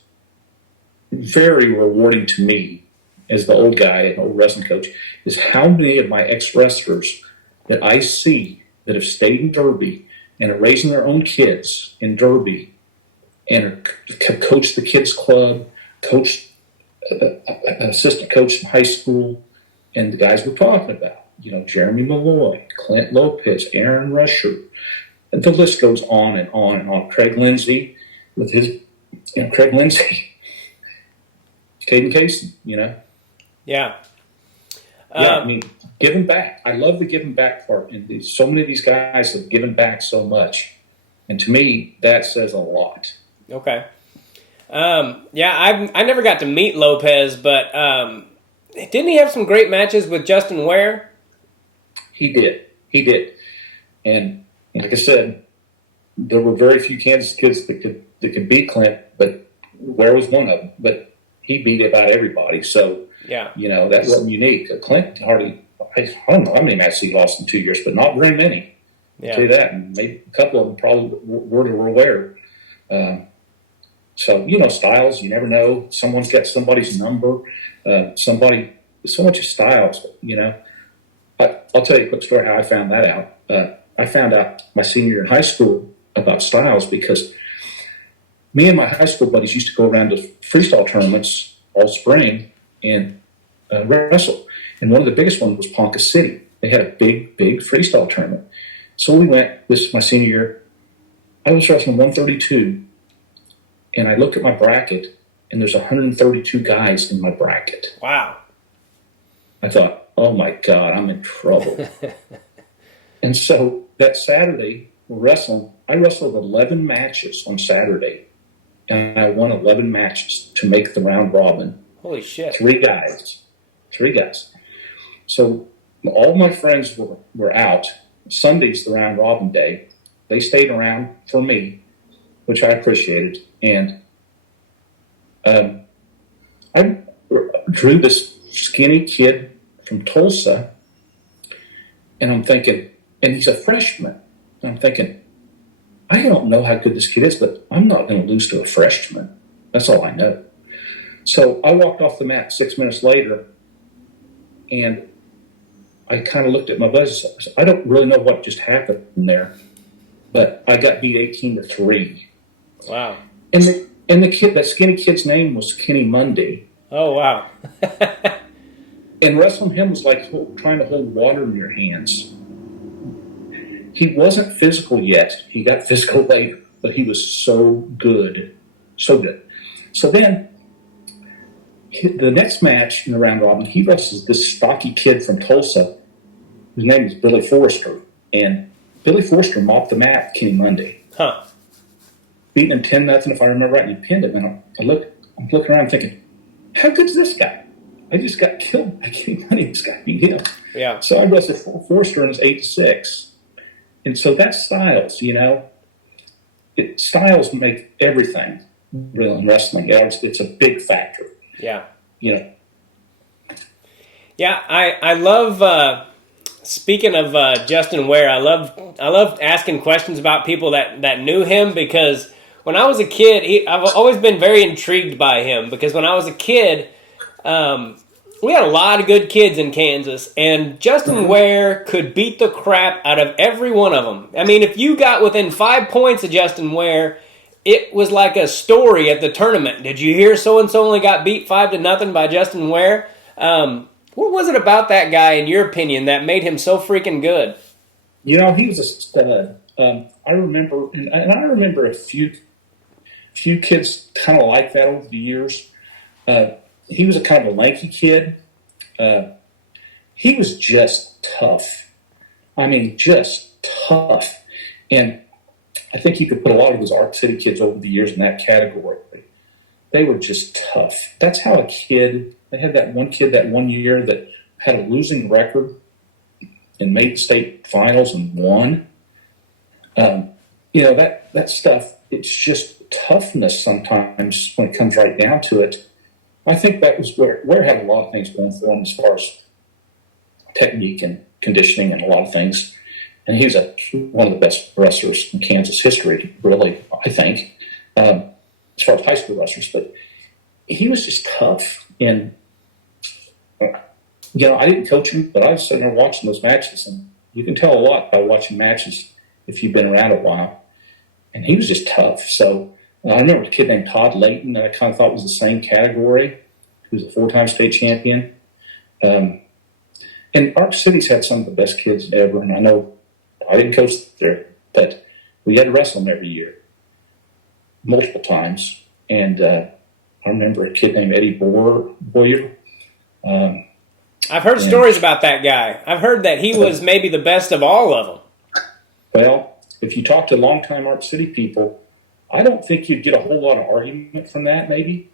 very rewarding to me as the old guy, an old wrestling coach, is how many of my ex-wrestlers that I see that have stayed in Derby and are raising their own kids in Derby and coach the kids club, coach assistant coach in high school, and the guys we're talking about, Jeremy Malloy, Clint Lopez, Aaron Rusher, and the list goes on and on and on. Craig Lindsay with his, Craig Lindsay, Caden Casey, Yeah. Yeah, I mean, giving back. I love the giving back part. And so many of these guys have given back so much. And to me, that says a lot. Okay. I never got to meet Lopez, but didn't he have some great matches with Justin Ware? He did. And like I said, there were very few Kansas kids that could beat Clint, but Ware was one of them. But he beat about everybody. So, yeah, that wasn't unique. Clint hardly, I don't know how many matches he lost in 2 years, but not very many. Yeah. I'll tell you that. And maybe a couple of them probably were aware. So, styles, you never know. Someone's got somebody's number. So much of styles, I'll tell you a quick story how I found that out. I found out my senior year in high school about styles because me and my high school buddies used to go around to freestyle tournaments all spring and wrestle. And one of the biggest ones was Ponca City. They had a big freestyle tournament. So we went, this is my senior year. I was wrestling 132, and I looked at my bracket, and there's 132 guys in my bracket. Wow. I thought, oh my God, I'm in trouble. And so that Saturday, we're wrestling. I wrestled 11 matches on Saturday, and I won 11 matches to make the round robin. Holy shit. Three guys. So all my friends were out. Sunday's the round robin day. They stayed around for me, which I appreciated. And I drew this skinny kid from Tulsa, and I'm thinking, and he's a freshman. And I'm thinking, I don't know how good this kid is, but I'm not going to lose to a freshman. That's all I know. So I walked off the mat 6 minutes later, and I kind of looked at my buddies. I don't really know what just happened there, but I got beat 18-3. Wow. And the kid, that skinny kid's name was Kenny Mundy. Oh, wow. And wrestling him was like trying to hold water in your hands. He wasn't physical yet. He got physical later, but he was so good. So good. So then, the next match in the round robin, he wrestles this stocky kid from Tulsa. His name is Billy Forrester. And Billy Forrester mopped the mat, Kenny Mundy. Huh. Beating him 10-0, if I remember right, and he pinned him. And I'm looking around thinking, how good's this guy? I just got killed by Kenny Mundy. This guy beat him. Yeah. So I wrestled Forrester and it was 8-6. And so that's styles, you know. Styles make everything real in wrestling. Yeah, it's a big factor. Yeah. You know. Yeah, I love speaking of Justin Ware, I love asking questions about people that knew him, because when I was a kid, I've always been very intrigued by him, because when I was a kid, we had a lot of good kids in Kansas, and Justin Ware could beat the crap out of every one of them. I mean, if you got within 5 points of Justin Ware, it was like a story at the tournament. Did you hear so-and-so only got beat 5-0 by Justin Ware? What was it about that guy, in your opinion, that made him so freaking good? You know, he was a stud. I remember, and I remember a few kids kind of like that over the years. He was a kind of a lanky kid. He was just tough. I mean, just tough. And I think you could put a lot of those Arc City kids over the years in that category. They were just tough. That's how a kid, they had that one kid that one year that had a losing record and made state finals and won. You know, that stuff, it's just toughness sometimes when it comes right down to it. I think that was Ware had a lot of things going for him as far as technique and conditioning and a lot of things. And he was one of the best wrestlers in Kansas history, really, I think, as far as high school wrestlers. But he was just tough. And, you know, I didn't coach him, but I was sitting there watching those matches. And you can tell a lot by watching matches if you've been around a while. And he was just tough. So I remember a kid named Todd Layton that I kind of thought was the same category. He was a 4-time state champion. And Arc City's had some of the best kids ever. And I know I didn't coach there, but we had to wrestle them every year, multiple times. And I remember a kid named Eddie Boyer. I've heard stories about that guy. I've heard that he was maybe the best of all of them. Well, if you talk to longtime Arc City people, I don't think you'd get a whole lot of argument from that, maybe.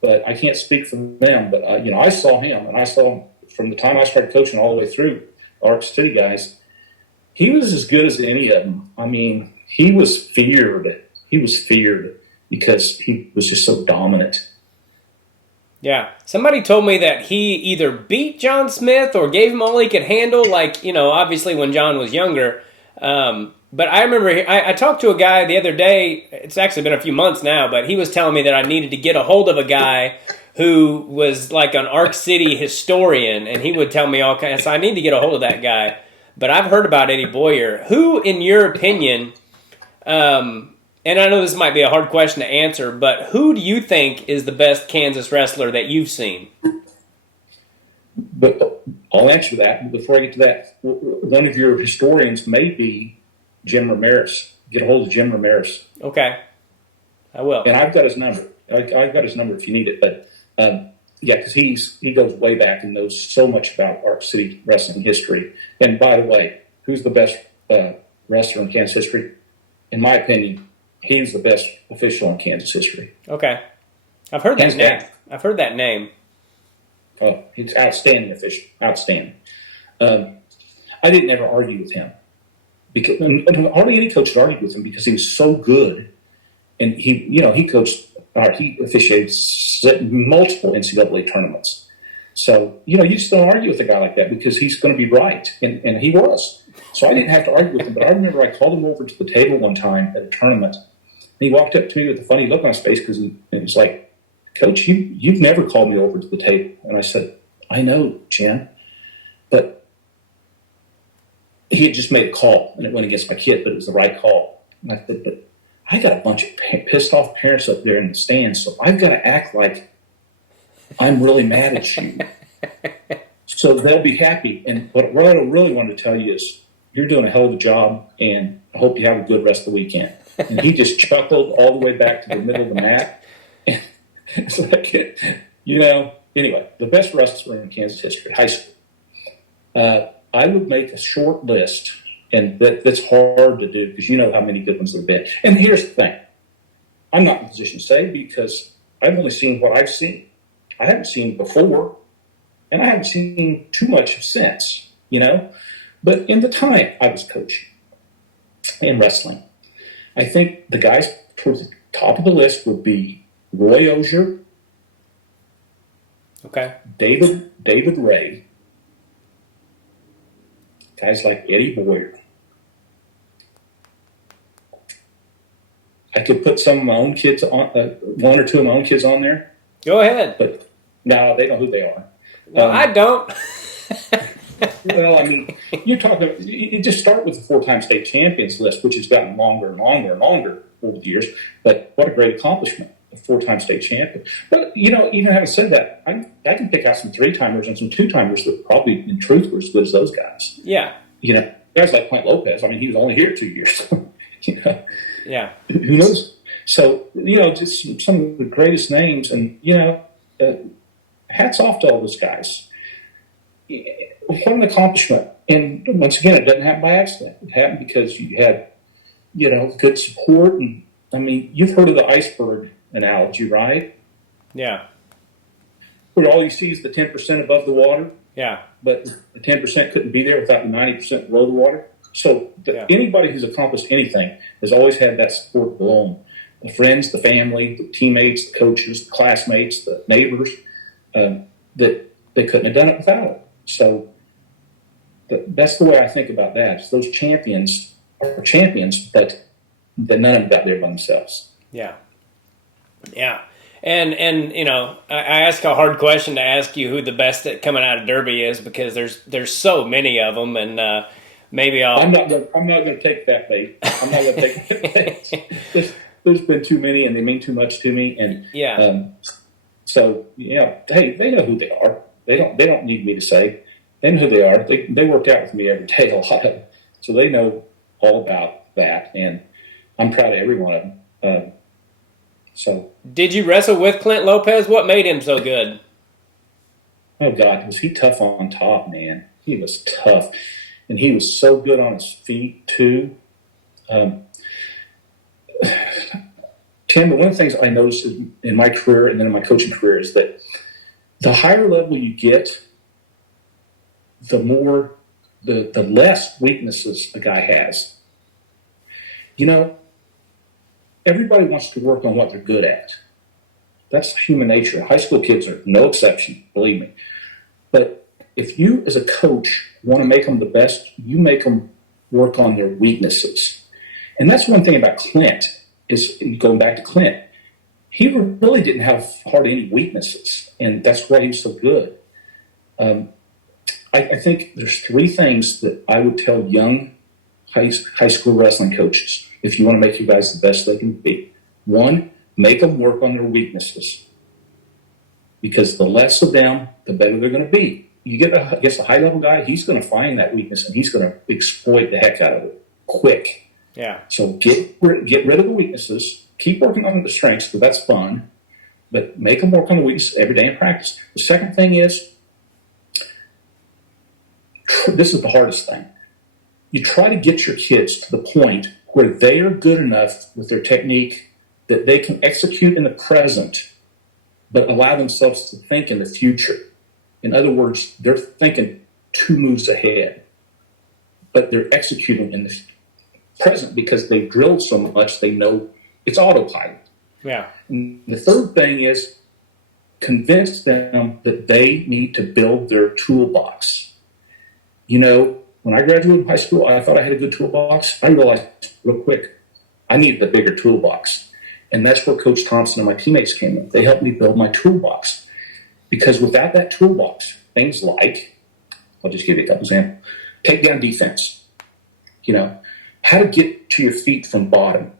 But I can't speak for them. But, you know, I saw him, and I saw him from the time I started coaching all the way through Arc City guys. He was as good as any of them. I mean, he was feared. He was feared because he was just so dominant. Yeah. Somebody told me that he either beat John Smith or gave him all he could handle, like, you know, obviously when John was younger. But I remember I talked to a guy the other day. It's actually been a few months now, but he was telling me that I needed to get a hold of a guy who was like an Arc City historian, and he would tell me all kinds. So I need to get a hold of that guy. But I've heard about Eddie Boyer. Who, in your opinion, and I know this might be a hard question to answer, but who do you think is the best Kansas wrestler that you've seen? But I'll answer that. Before I get to that, one of your historians may be Jim Ramirez. Get a hold of Jim Ramirez. Okay, I will. And I've got his number. I've got his number if you need it. But yeah, because he goes way back and knows so much about Arc City wrestling history. And by the way, who's the best wrestler in Kansas history? In my opinion, he's the best official in Kansas history. Okay, I've heard that name. I've heard that name. Oh, he's outstanding official. Outstanding. I didn't ever argue with him. Because hardly any coach would argue with him because he was so good. And he coached, he officiated multiple NCAA tournaments. So, you just don't argue with a guy like that because he's going to be right. And he was. So I didn't have to argue with him. But I remember I called him over to the table one time at a tournament. And he walked up to me with a funny look on his face because he was like, Coach, you've never called me over to the table. And I said, I know, Jen. But he had just made a call, and it went against my kid, but it was the right call. And I said, but I got a bunch of pissed off parents up there in the stands, so I've got to act like I'm really mad at you. So they'll be happy. And what I really wanted to tell you is you're doing a hell of a job, and I hope you have a good rest of the weekend. And he just chuckled all the way back to the middle of the mat. It's like, anyway, the best wrestler in Kansas history, high school. I would make a short list, and that's hard to do because you know how many good ones there have been. And here's the thing. I'm not in a position to say because I've only seen what I've seen. I haven't seen before, and I haven't seen too much since, But in the time I was coaching in wrestling, I think the guys towards the top of the list would be Roy Osier, okay, David Ray, guys like Eddie Boyer. I could put some of my own kids on, one or two of my own kids on there. Go ahead. But no, they know who they are. Well, I don't. Well, I mean, you just start with the 4-time state champions list, which has gotten longer and longer and longer over the years. But what a great accomplishment, a 4-time state champion. But, even having said that, I can pick out some 3-timers and some 2-timers that probably, in truth, were as good as those guys. Yeah. Guys like Clint Lopez, I mean, he was only here 2 years. Yeah. Who knows? So, just some of the greatest names. And, hats off to all those guys. What an accomplishment. And once again, it doesn't happen by accident. It happened because you had, good support. And I mean, you've heard of the iceberg analogy, right? Yeah. Where all you see is the 10% above the water. Yeah. But the 10% couldn't be there without the 90% below the water. So anybody who's accomplished anything has always had that support below them. The friends, the family, the teammates, the coaches, the classmates, the neighbors, that they couldn't have done it without it. So that's the way I think about that. Is those champions are champions, but none of them got there by themselves. Yeah. Yeah. And I ask a hard question to ask you who the best at coming out of Derby is because there's so many of them, and maybe I'm not going to take that bait. I'm not going to take that bait. There's been too many, and they mean too much to me. And hey, they know who they are. They don't need me to say. They know who they are. They worked out with me every day, a lot of them. So they know all about that, and I'm proud of every one of them. So, did you wrestle with Clint Lopez? What made him so good? Oh God, was he tough on top, man? He was tough, and he was so good on his feet too. Tim, one of the things I noticed in my career and then in my coaching career is that the higher level you get, the less weaknesses a guy has. Everybody wants to work on what they're good at. That's human nature. High school kids are no exception, believe me. But if you, as a coach, want to make them the best, you make them work on their weaknesses. And that's one thing about Clint, is going back to Clint. he really didn't have hardly any weaknesses, and that's why he was so good. I think there's three things that I would tell young high school wrestling coaches if you want to make your guys the best they can be. One, make them work on their weaknesses, because the less of them, the better they're going to be. You get against a high-level guy, he's going to find that weakness, and he's going to exploit the heck out of it quick. Yeah. So get rid of the weaknesses. Keep working on the strengths, because that's fun, but make them work on the weaknesses every day in practice. The second thing is, this is the hardest thing. You try to get your kids to the point where they are good enough with their technique that they can execute in the present, but allow themselves to think in the future. In other words, they're thinking 2 moves ahead, but they're executing in the present because they've drilled so much they know it's autopilot. Yeah. And the third thing is convince them that they need to build their toolbox. You know, when I graduated high school, I thought I had a good toolbox. I realized real quick I needed a bigger toolbox. And that's where Coach Thompson and my teammates came in. They helped me build my toolbox. Because without that toolbox, things like, I'll just give you a couple examples, take down defense, you know, how to get to your feet from bottom.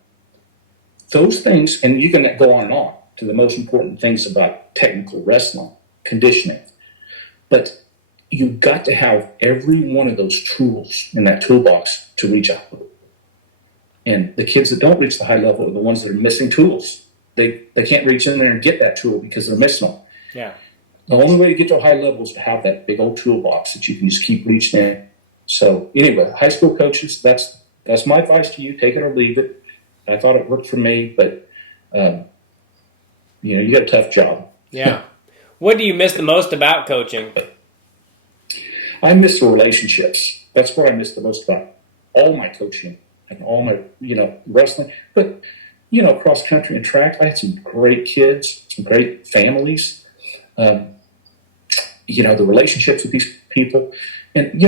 Those things, and you can go on and on to the most important things about technical wrestling, conditioning. But you've got to have every one of those tools in that toolbox to reach out. And the kids that don't reach the high level are the ones that are missing tools. They can't reach in there and get that tool because they're missing them. Yeah. The only way to get to a high level is to have that big old toolbox that you can just keep reaching in. So anyway, high school coaches, that's my advice to you. Take it or leave it. I thought it worked for me, but you got a tough job. Yeah. What do you miss the most about coaching? I miss the relationships. That's what I miss the most about all my coaching and all my, wrestling. But, cross country and track, I had some great kids, some great families. The relationships with these people. And,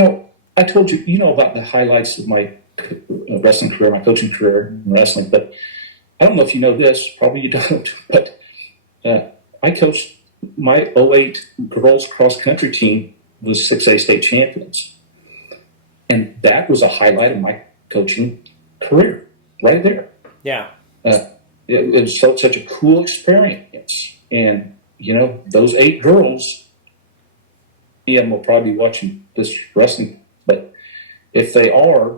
I told you, about the highlights of my wrestling career, my coaching career in wrestling. But I don't know if you know this, probably you don't, but I coached my '08 girls cross country team was 6A state champions. And that was a highlight of my coaching career right there. Yeah. It was such a cool experience. And, those 8 girls, will probably be watching this wrestling, but if they are,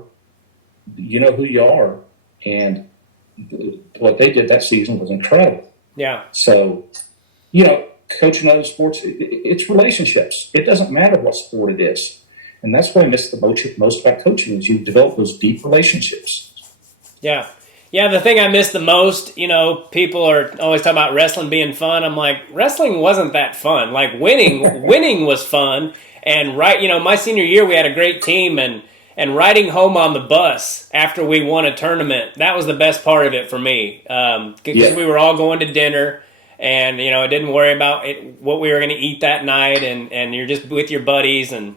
you know who you are. And what they did that season was incredible. Yeah. So, coaching other sports, it's relationships. It doesn't matter what sport it is. And that's what I miss the most about coaching is you develop those deep relationships. Yeah. Yeah, the thing I miss the most, people are always talking about wrestling being fun. I'm like, wrestling wasn't that fun. Like winning was fun. And my senior year we had a great team and riding home on the bus after we won a tournament, that was the best part of it for me. Because we were all going to dinner. And, I didn't worry about what we were going to eat that night, and you're just with your buddies, and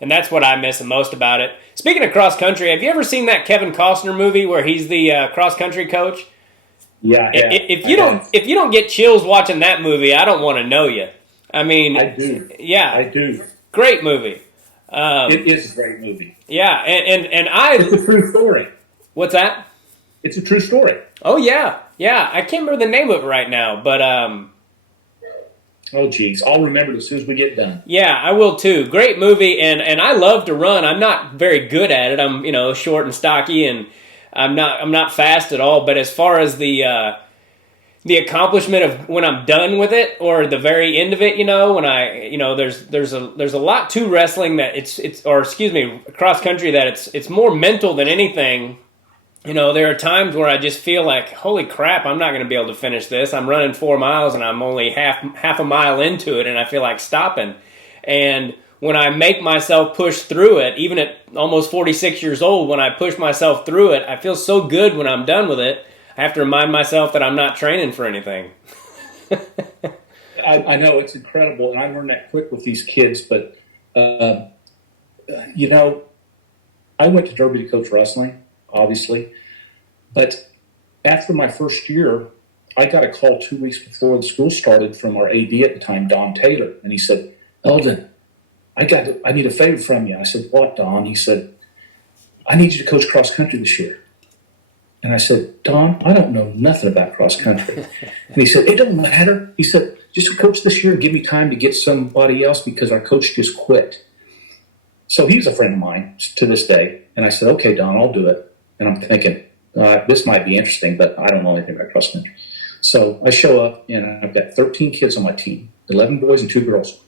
that's what I miss the most about it. Speaking of cross-country, have you ever seen that Kevin Costner movie where he's the cross-country coach? Yeah. If you don't get chills watching that movie, I don't want to know you. I mean, I do. Yeah. I do. Great movie. It is a great movie. Yeah, and It's a true story. What's that? It's a true story. Oh, yeah. Yeah, I can't remember the name of it right now, but oh, geez. I'll remember it as soon as we get done. Yeah, I will too. Great movie, and I love to run. I'm not very good at it. I'm short and stocky, and I'm not fast at all. But as far as the accomplishment of when I'm done with it, or the very end of it, when I there's a lot to wrestling that cross country that it's more mental than anything. There are times where I just feel like, holy crap, I'm not going to be able to finish this. I'm running 4 miles and I'm only half a mile into it and I feel like stopping. And when I make myself push through it, even at almost 46 years old, when I push myself through it, I feel so good when I'm done with it. I have to remind myself that I'm not training for anything. I know, it's incredible, and I learned that quick with these kids, but, I went to Derby to coach wrestling, obviously. But after my first year, I got a call 2 weeks before the school started from our AD at the time, Don Taylor, and he said, "Eldon, I need a favor from you." I said, "What, Don?" He said, "I need you to coach cross country this year." And I said, "Don, I don't know nothing about cross country." And he said, "It don't matter." He said, "Just coach this year and give me time to get somebody else because our coach just quit." So he's a friend of mine to this day. And I said, "Okay, Don, I'll do it." And I'm thinking, this might be interesting, but I don't know anything about cross country. So I show up, and I've got 13 kids on my team, 11 boys and 2 girls.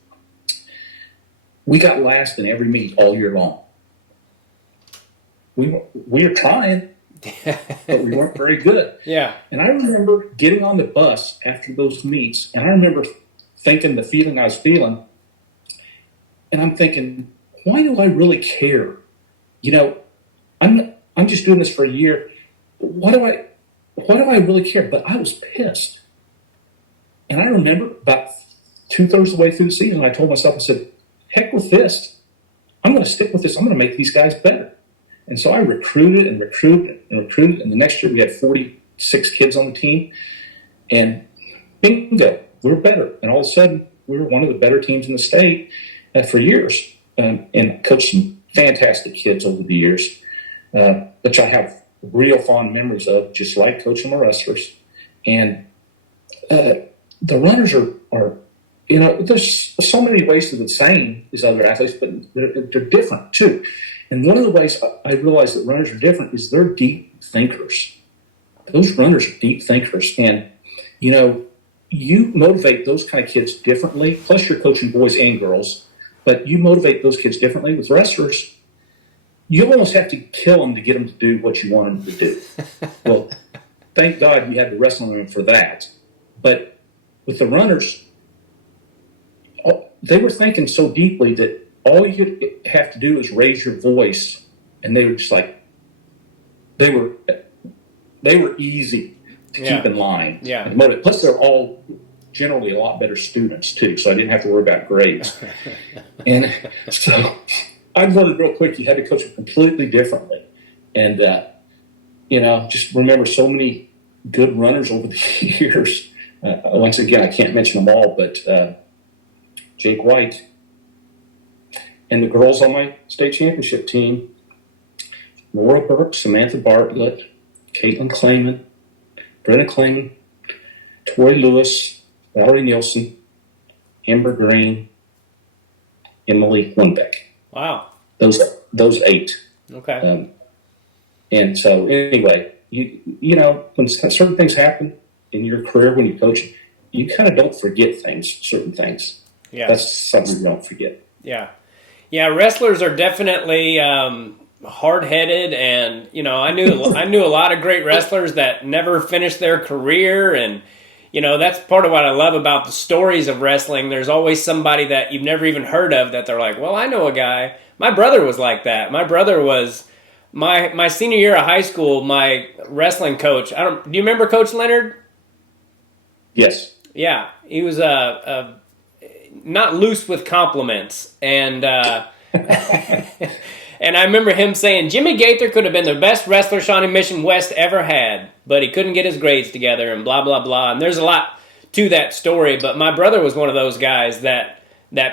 We got last in every meet all year long. We were trying, but we weren't very good. Yeah. And I remember getting on the bus after those meets, and I remember thinking the feeling I was feeling, and I'm thinking, why do I really care? I'm just doing this for a year. Why do I really care? But I was pissed. And I remember about 2/3 of the way through the season, I told myself, I said, heck with this. I'm going to stick with this. I'm going to make these guys better. And so I recruited. And the next year we had 46 kids on the team. And bingo, we were better. And all of a sudden, we were one of the better teams in the state for years. And coached some fantastic kids over the years, which I have real fond memories of, just like coaching my wrestlers. And the runners are there's so many ways to the same as other athletes, but they're different too. And one of the ways I realize that runners are different is they're deep thinkers. Those runners are deep thinkers. And, you motivate those kind of kids differently, plus you're coaching boys and girls, but you motivate those kids differently. With wrestlers, you almost have to kill them to get them to do what you want them to do. Well, thank God you had the wrestling room for that. But with the runners, they were thinking so deeply that all you have to do is raise your voice, and they were just like, they were easy to keep in line. Yeah. Plus, they're all generally a lot better students too, so I didn't have to worry about grades. And so I learned real quick you had to coach them completely differently. And just remember so many good runners over the years. Once again, I can't mention them all, but Jake White and the girls on my state championship team, Laura Burke, Samantha Bartlett, Caitlin Clayman, Brenna Clayman, Tori Lewis, Valerie Nielsen, Amber Green, Emily Lundbeck. Wow. Those 8. Okay. And so anyway, when certain things happen in your career when you coach, you kind of don't forget certain things. Yeah. That's something you don't forget. Yeah. Yeah, wrestlers are definitely hard-headed, and I knew a lot of great wrestlers that never finished their career, and that's part of what I love about the stories of wrestling. There's always somebody that you've never even heard of that they're like, well, I know a guy. My brother was like that. My brother was my senior year of high school. My wrestling coach. Do you remember Coach Leonard? Yes. Yeah, he was not loose with compliments, and and I remember him saying Jimmy Gaither could have been the best wrestler Shawnee Mission West ever had, but he couldn't get his grades together, and blah blah blah. And there's a lot to that story, but my brother was one of those guys that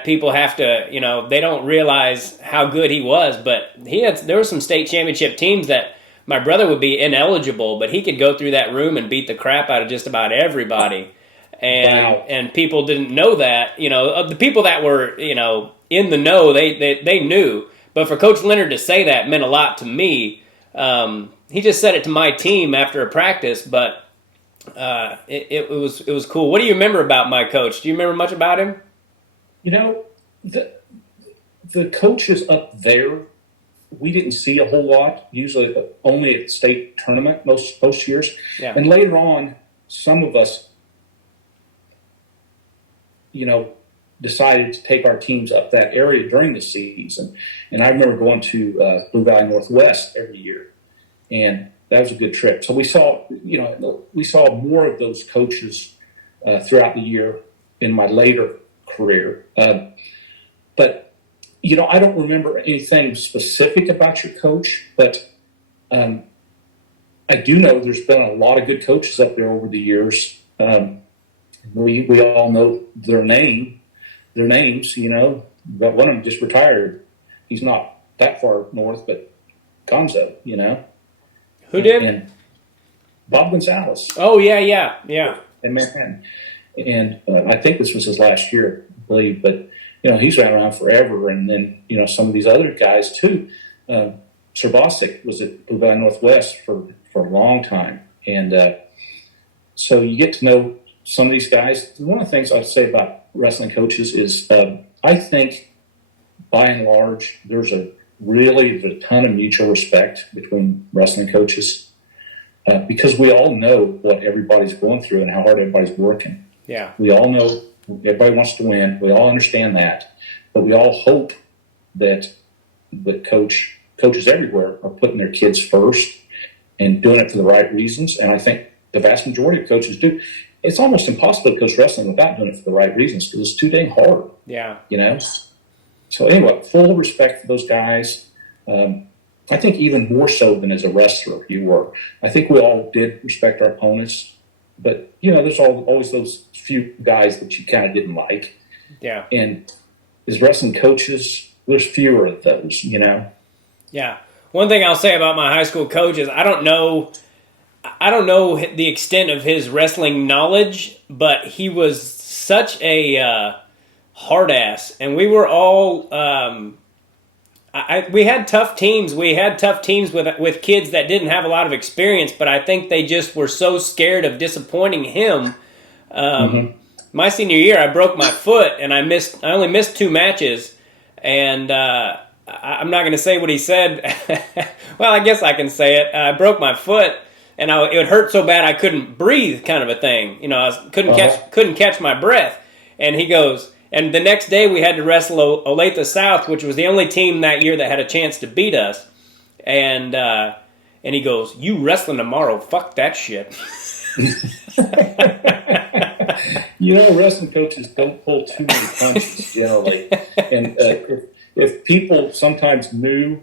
people have to, they don't realize how good he was, but there were some state championship teams that my brother would be ineligible, but he could go through that room and beat the crap out of just about everybody. And people didn't know that, the people that were, in the know, they knew. But for Coach Leonard to say that meant a lot to me. He just said it to my team after a practice, but it was cool. What do you remember about my coach? Do you remember much about him? The coaches up there, we didn't see a whole lot, usually only at the state tournament most years. Yeah. And later on, some of us, decided to take our teams up that area during the season. And I remember going to Blue Valley Northwest every year, and that was a good trip. So we saw more of those coaches throughout the year in my later career. But I don't remember anything specific about your coach, but I do know there's been a lot of good coaches up there over the years. We all know their names. But one of them just retired. He's not that far north, but Gonzo. Who did? And Bob Gonzalez. Oh yeah. In Manhattan, and I think this was his last year, I believe. But he's been around forever. And then some of these other guys too. Serbasic was at Blue Valley Northwest for a long time, and so you get to know some of these guys. One of the things I'd say about wrestling coaches is I think, by and large, there's a ton of mutual respect between wrestling coaches because we all know what everybody's going through and how hard everybody's working. Yeah. We all know everybody wants to win. We all understand that, but we all hope that coaches everywhere are putting their kids first and doing it for the right reasons. And I think the vast majority of coaches do. It's almost impossible to coach wrestling without doing it for the right reasons because it's too dang hard. Yeah. So anyway, full respect for those guys. I think even more so than as a wrestler you were. I think we all did respect our opponents, but there's always those few guys that you kind of didn't like. Yeah. And as wrestling coaches, there's fewer of those. Yeah. One thing I'll say about my high school coach is I don't know the extent of his wrestling knowledge, but he was such a hard ass, and we were all we had tough teams. We had tough teams with kids that didn't have a lot of experience, but I think they just were so scared of disappointing him. My senior year, I broke my foot, and I only missed 2 matches, and I'm not going to say what he said. Well, I guess I can say it. I broke my foot, and it would hurt so bad I couldn't breathe, kind of a thing. Couldn't catch my breath. And he goes, and the next day we had to wrestle Olathe South, which was the only team that year that had a chance to beat us. And he goes, "You wrestling tomorrow? Fuck that shit." Wrestling coaches don't pull too many punches generally, and if people sometimes knew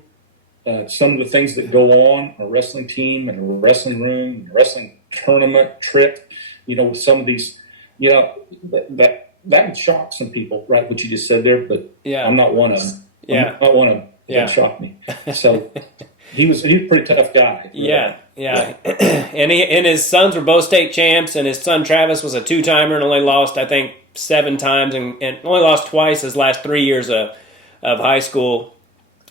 some of the things that go on a wrestling team and a wrestling room, a wrestling tournament trip, with some of these, that would shock some people, right? What you just said there, but yeah. I'm not one of them. Yeah. I'm not one of them. Yeah. That shocked me. So he was a pretty tough guy. Yeah. And his sons were both state champs, and his son Travis was a 2-timer and only lost, I think, 7 times, and only lost twice his last 3 years of high school.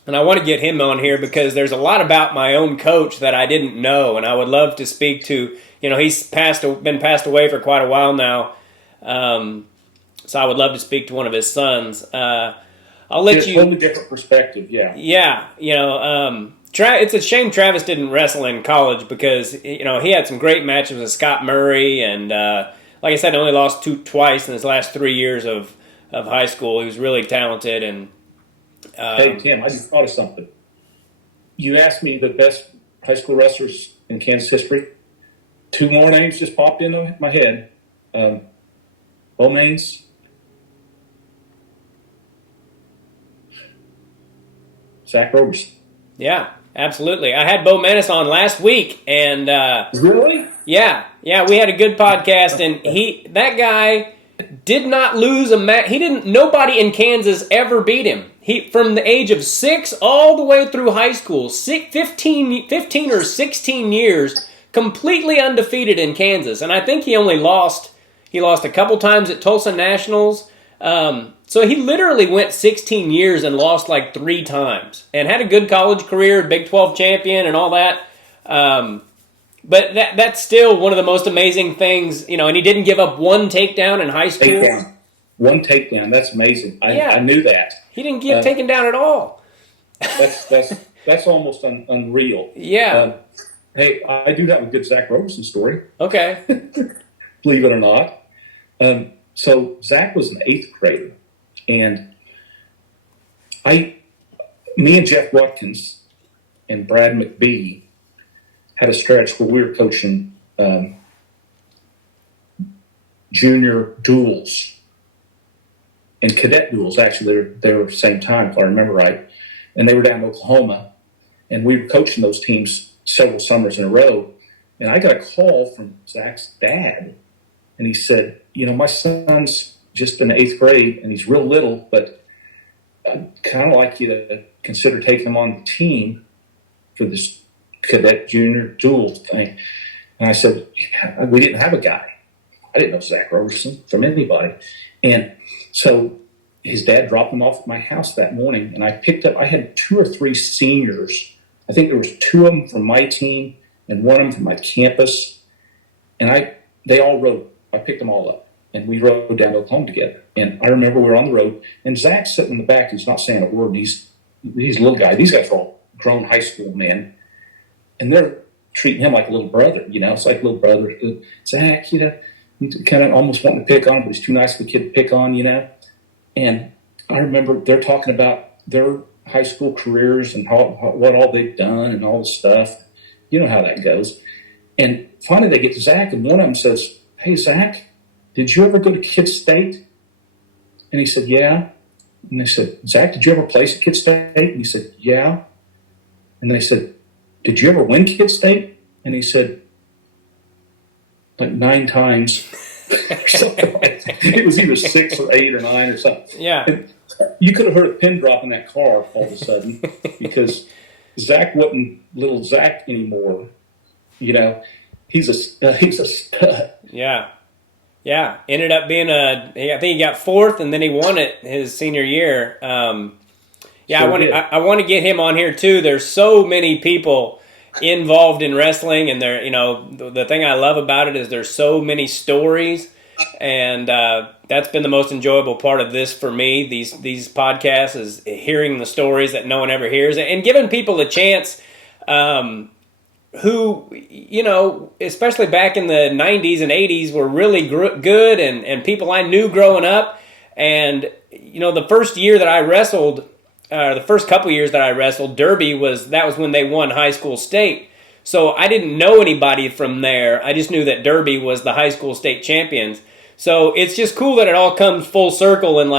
And I want to get him on here because there's a lot about my own coach that I didn't know, and I would love to speak to. He's been passed away for quite a while now, so I would love to speak to one of his sons. I'll let you. Totally different perspective, yeah. Yeah, it's a shame Travis didn't wrestle in college because he had some great matches with Scott Murray, and like I said, only lost twice in his last 3 years of high school. He was really talented. And hey Tim, I just thought of something. You asked me the best high school wrestlers in Kansas history. 2 more names just popped into my head. Bo Maines, Zach Roberson. Yeah, absolutely. I had Bo Menace on last week, and really, yeah, we had a good podcast, and that guy did not lose a match. Nobody in Kansas ever beat him. He from the age of 6 all the way through high school, 15 or 16 years, completely undefeated in Kansas, and I think he lost a couple times at Tulsa Nationals. So he literally went 16 years and lost like 3 times and had a good college career, Big 12 champion and all that. But that's still one of the most amazing things, and he didn't give up 1 takedown in high school. One takedown. That's amazing. I knew that. He didn't get taken down at all. That's almost unreal. Yeah. Hey, I do have a good Zach Roberson story. Okay. Believe it or not. So Zach was an 8th grader, and me and Jeff Watkins and Brad McBee had a stretch where we were coaching junior duels and cadet duels. Actually, they were the same time, if I remember right, and they were down in Oklahoma, and we were coaching those teams several summers in a row. And I got a call from Zach's dad. and he said, my son's just in the 8th grade, and he's real little, but I'd kind of like you to consider taking him on the team for this cadet junior dual thing. And I said, we didn't have a guy. I didn't know Zach Roberson from anybody. And so his dad dropped him off at my house that morning, and I had 2 or 3 seniors. I think there was 2 of them from my team and 1 of them from my campus. And they all rode. I picked them all up, and we rode down to Oklahoma together. And I remember we were on the road, and Zach's sitting in the back. He's not saying a word. He's a little guy. These guys are all grown high school men, and they're treating him like a little brother. It's like little brother. Zach, you kind of almost wanting to pick on him, but he's too nice of a kid to pick on, And I remember they're talking about their high school careers and what all they've done and all this stuff. You know how that goes. And finally they get to Zach, and one of them says, "Hey, Zach, did you ever go to Kid State?" And he said, "Yeah." And they said, "Zach, did you ever place at Kid State?" And he said, "Yeah." And they said, "Did you ever win Kid State?" And he said, "Like 9 times." Or something like that. It was either 6 or 8 or 9 or something. Yeah. And you could have heard a pin drop in that car all of a sudden because Zach wasn't little Zach anymore. He's a stud. Yeah. Yeah. Ended up being I think he got 4th, and then he won it his senior year. I want to get him on here too. There's so many people involved in wrestling, and the thing I love about it is there's so many stories, and that's been the most enjoyable part of this for me. These podcasts is hearing the stories that no one ever hears, and giving people a chance. Who, especially back in the 90s and 80s were really good and people I knew growing up. And, the first year that I wrestled, the first couple years that I wrestled, Derby was when they won high school state. So I didn't know anybody from there. I just knew that Derby was the high school state champions. So it's just cool that it all comes full circle, and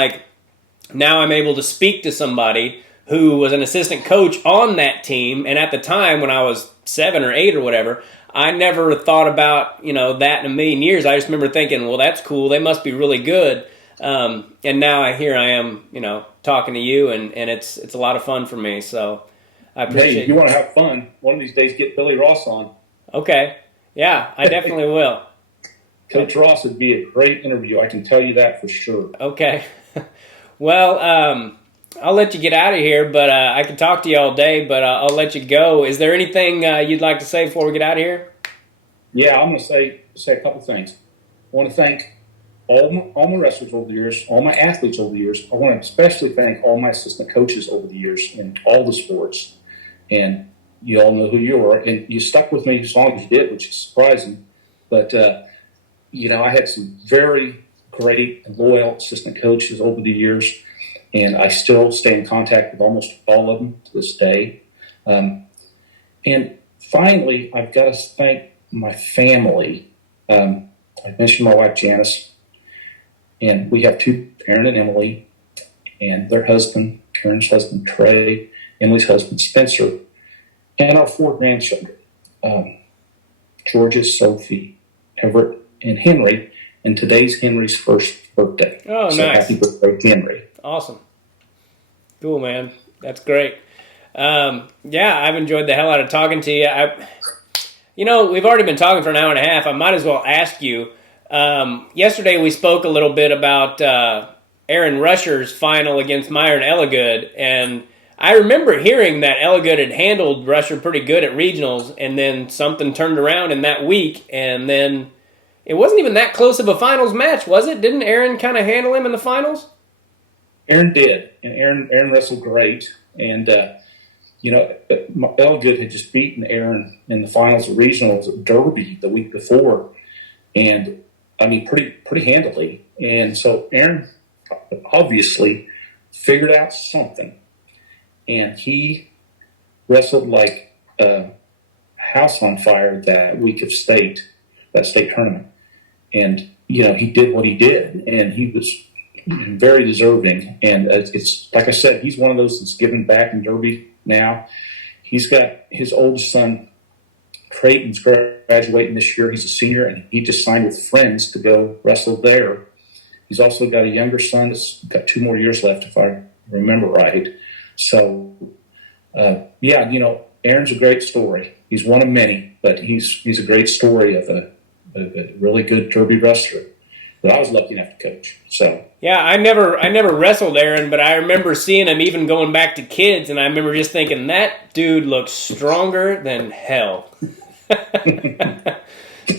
now I'm able to speak to somebody who was an assistant coach on that team. And at the time when I was 7 or 8 or whatever, I never thought about, that in a million years. I just remember thinking, well, that's cool. They must be really good. And now I am, talking to you, and it's a lot of fun for me. So I appreciate it. Hey, if you want to have fun, one of these days get Billy Ross on. Okay. Yeah, I definitely will. Coach Ross would be a great interview. I can tell you that for sure. Okay. Well, I'll let you get out of here, but I can talk to you all day, but I'll let you go. Is there anything you'd like to say before we get out of here? Yeah, I'm going to say a couple things. I want to thank all my wrestlers over the years, all my athletes over the years. I want to especially thank all my assistant coaches over the years in all the sports. And you all know who you are, and you stuck with me as long as you did, which is surprising. But, I had some very great and loyal assistant coaches over the years, and I still stay in contact with almost all of them to this day. And finally, I've got to thank my family. I mentioned my wife, Janice, and we have 2, Aaron and Emily, and their husband, Aaron's husband, Trey, Emily's husband, Spencer, and our 4 grandchildren, Georgia, Sophie, Everett, and Henry. And today's Henry's first birthday. Oh, so nice. Happy birthday, Henry. Awesome. Cool, man. That's great. I've enjoyed the hell out of talking to you. We've already been talking for an hour and a half. I might as well ask you. Yesterday we spoke a little bit about Aaron Rusher's final against Myron Elligood, and I remember hearing that Elligood had handled Rusher pretty good at regionals, and then something turned around in that week, and then it wasn't even that close of a finals match, was it? Didn't Aaron kind of handle him in the finals? Aaron did, and Aaron wrestled great. And, Elgood had just beaten Aaron in the finals of regionals at Derby the week before. And, pretty handily. And so Aaron obviously figured out something. And he wrestled like a house on fire that week of that state tournament. And, he did what he did, and he was very deserving. And it's like I said, he's one of those that's giving back in Derby now. He's got his oldest son, Creighton's graduating this year. He's a senior, and he just signed with Friends to go wrestle there. He's also got a younger son that's got 2 more years left, if I remember right. So, yeah, Aaron's a great story. He's one of many, but he's a great story of a really good derby wrestler that I was lucky enough to coach. So yeah, I never wrestled Aaron, but I remember seeing him even going back to kids, and I remember just thinking that dude looks stronger than hell.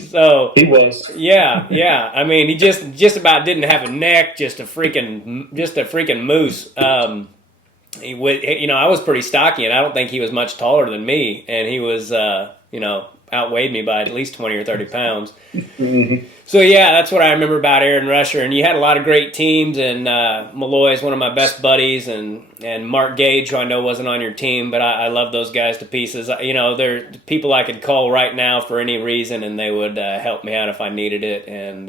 So he was. Yeah. I mean, he just about didn't have a neck, just a freaking moose. I was pretty stocky, and I don't think he was much taller than me, and he was, outweighed me by at least 20 or 30 pounds. Mm-hmm. So, yeah, that's what I remember about Aaron Rusher. And you had a lot of great teams, and Malloy is one of my best buddies, and Mark Gage, who I know wasn't on your team, but I love those guys to pieces. They're people I could call right now for any reason, and they would help me out if I needed it. And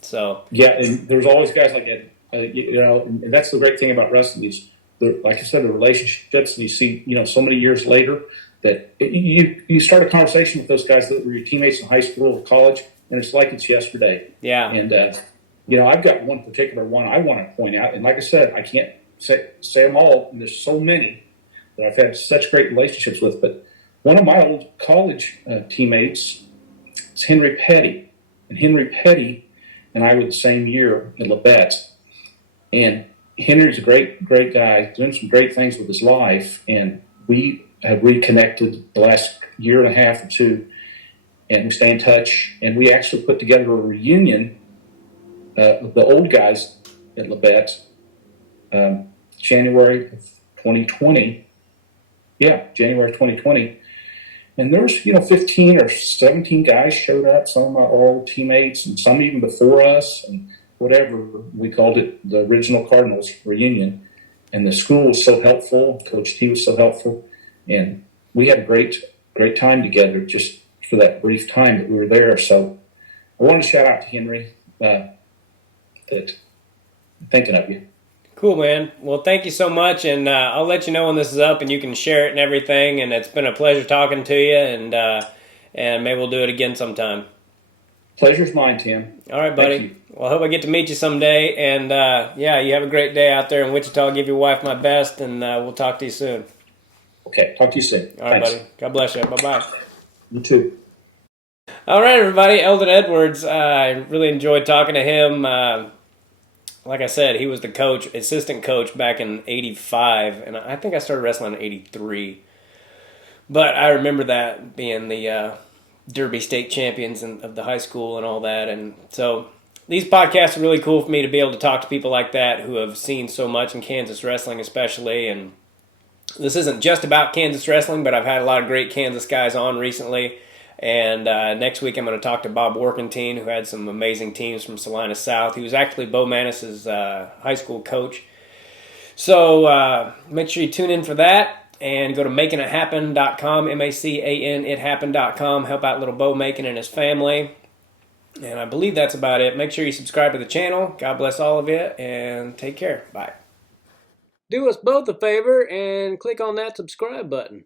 so... Yeah, and there's always guys like that, and that's the great thing about wrestling is, like I said, the relationships, and you see, so many years later, that you start a conversation with those guys that were your teammates in high school or college, and it's like it's yesterday. Yeah. And, I've got one particular one I want to point out. And like I said, I can't say them all, and there's so many that I've had such great relationships with. But one of my old college teammates is Henry Petty. And Henry Petty and I were the same year at Labette. And Henry's a great, great guy, doing some great things with his life. And we have reconnected the last year and a half or two, and we stay in touch. And we actually put together a reunion of the old guys at Labette, January of 2020. Yeah, January 2020. And there was, 15 or 17 guys showed up, some of my old teammates, and some even before us, and whatever. We called it the original Cardinals reunion. And the school was so helpful. Coach T was so helpful. And we had a great, great time together just for that brief time that we were there. So I want to shout out to Henry that thinking of you. Cool, man. Well, thank you so much, and I'll let you know when this is up, and you can share it and everything. And it's been a pleasure talking to you, and maybe we'll do it again sometime. Pleasure's mine, Tim. All right, buddy. Well, I hope I get to meet you someday. And you have a great day out there in Wichita. I'll give your wife my best, and we'll talk to you soon. Okay, talk to you soon. All right, Thanks. buddy. God bless you. Bye-bye. You too. All right, everybody. Eldon Edwards. I really enjoyed talking to him. Like I said, he was the assistant coach back in '85, and I think I started wrestling in '83. But I remember that being the Derby state champions of the high school and all that. And so these podcasts are really cool for me to be able to talk to people like that who have seen so much in Kansas wrestling especially. And this isn't just about Kansas wrestling, but I've had a lot of great Kansas guys on recently. And next week I'm going to talk to Bob Workentine, who had some amazing teams from Salina South. He was actually Bo Manis's high school coach. So make sure you tune in for that. And go to makingithappen.com, MACANithappen.com. Help out little Bo Macon and his family. And I believe that's about it. Make sure you subscribe to the channel. God bless all of you, and take care. Bye. Do us both a favor and click on that subscribe button.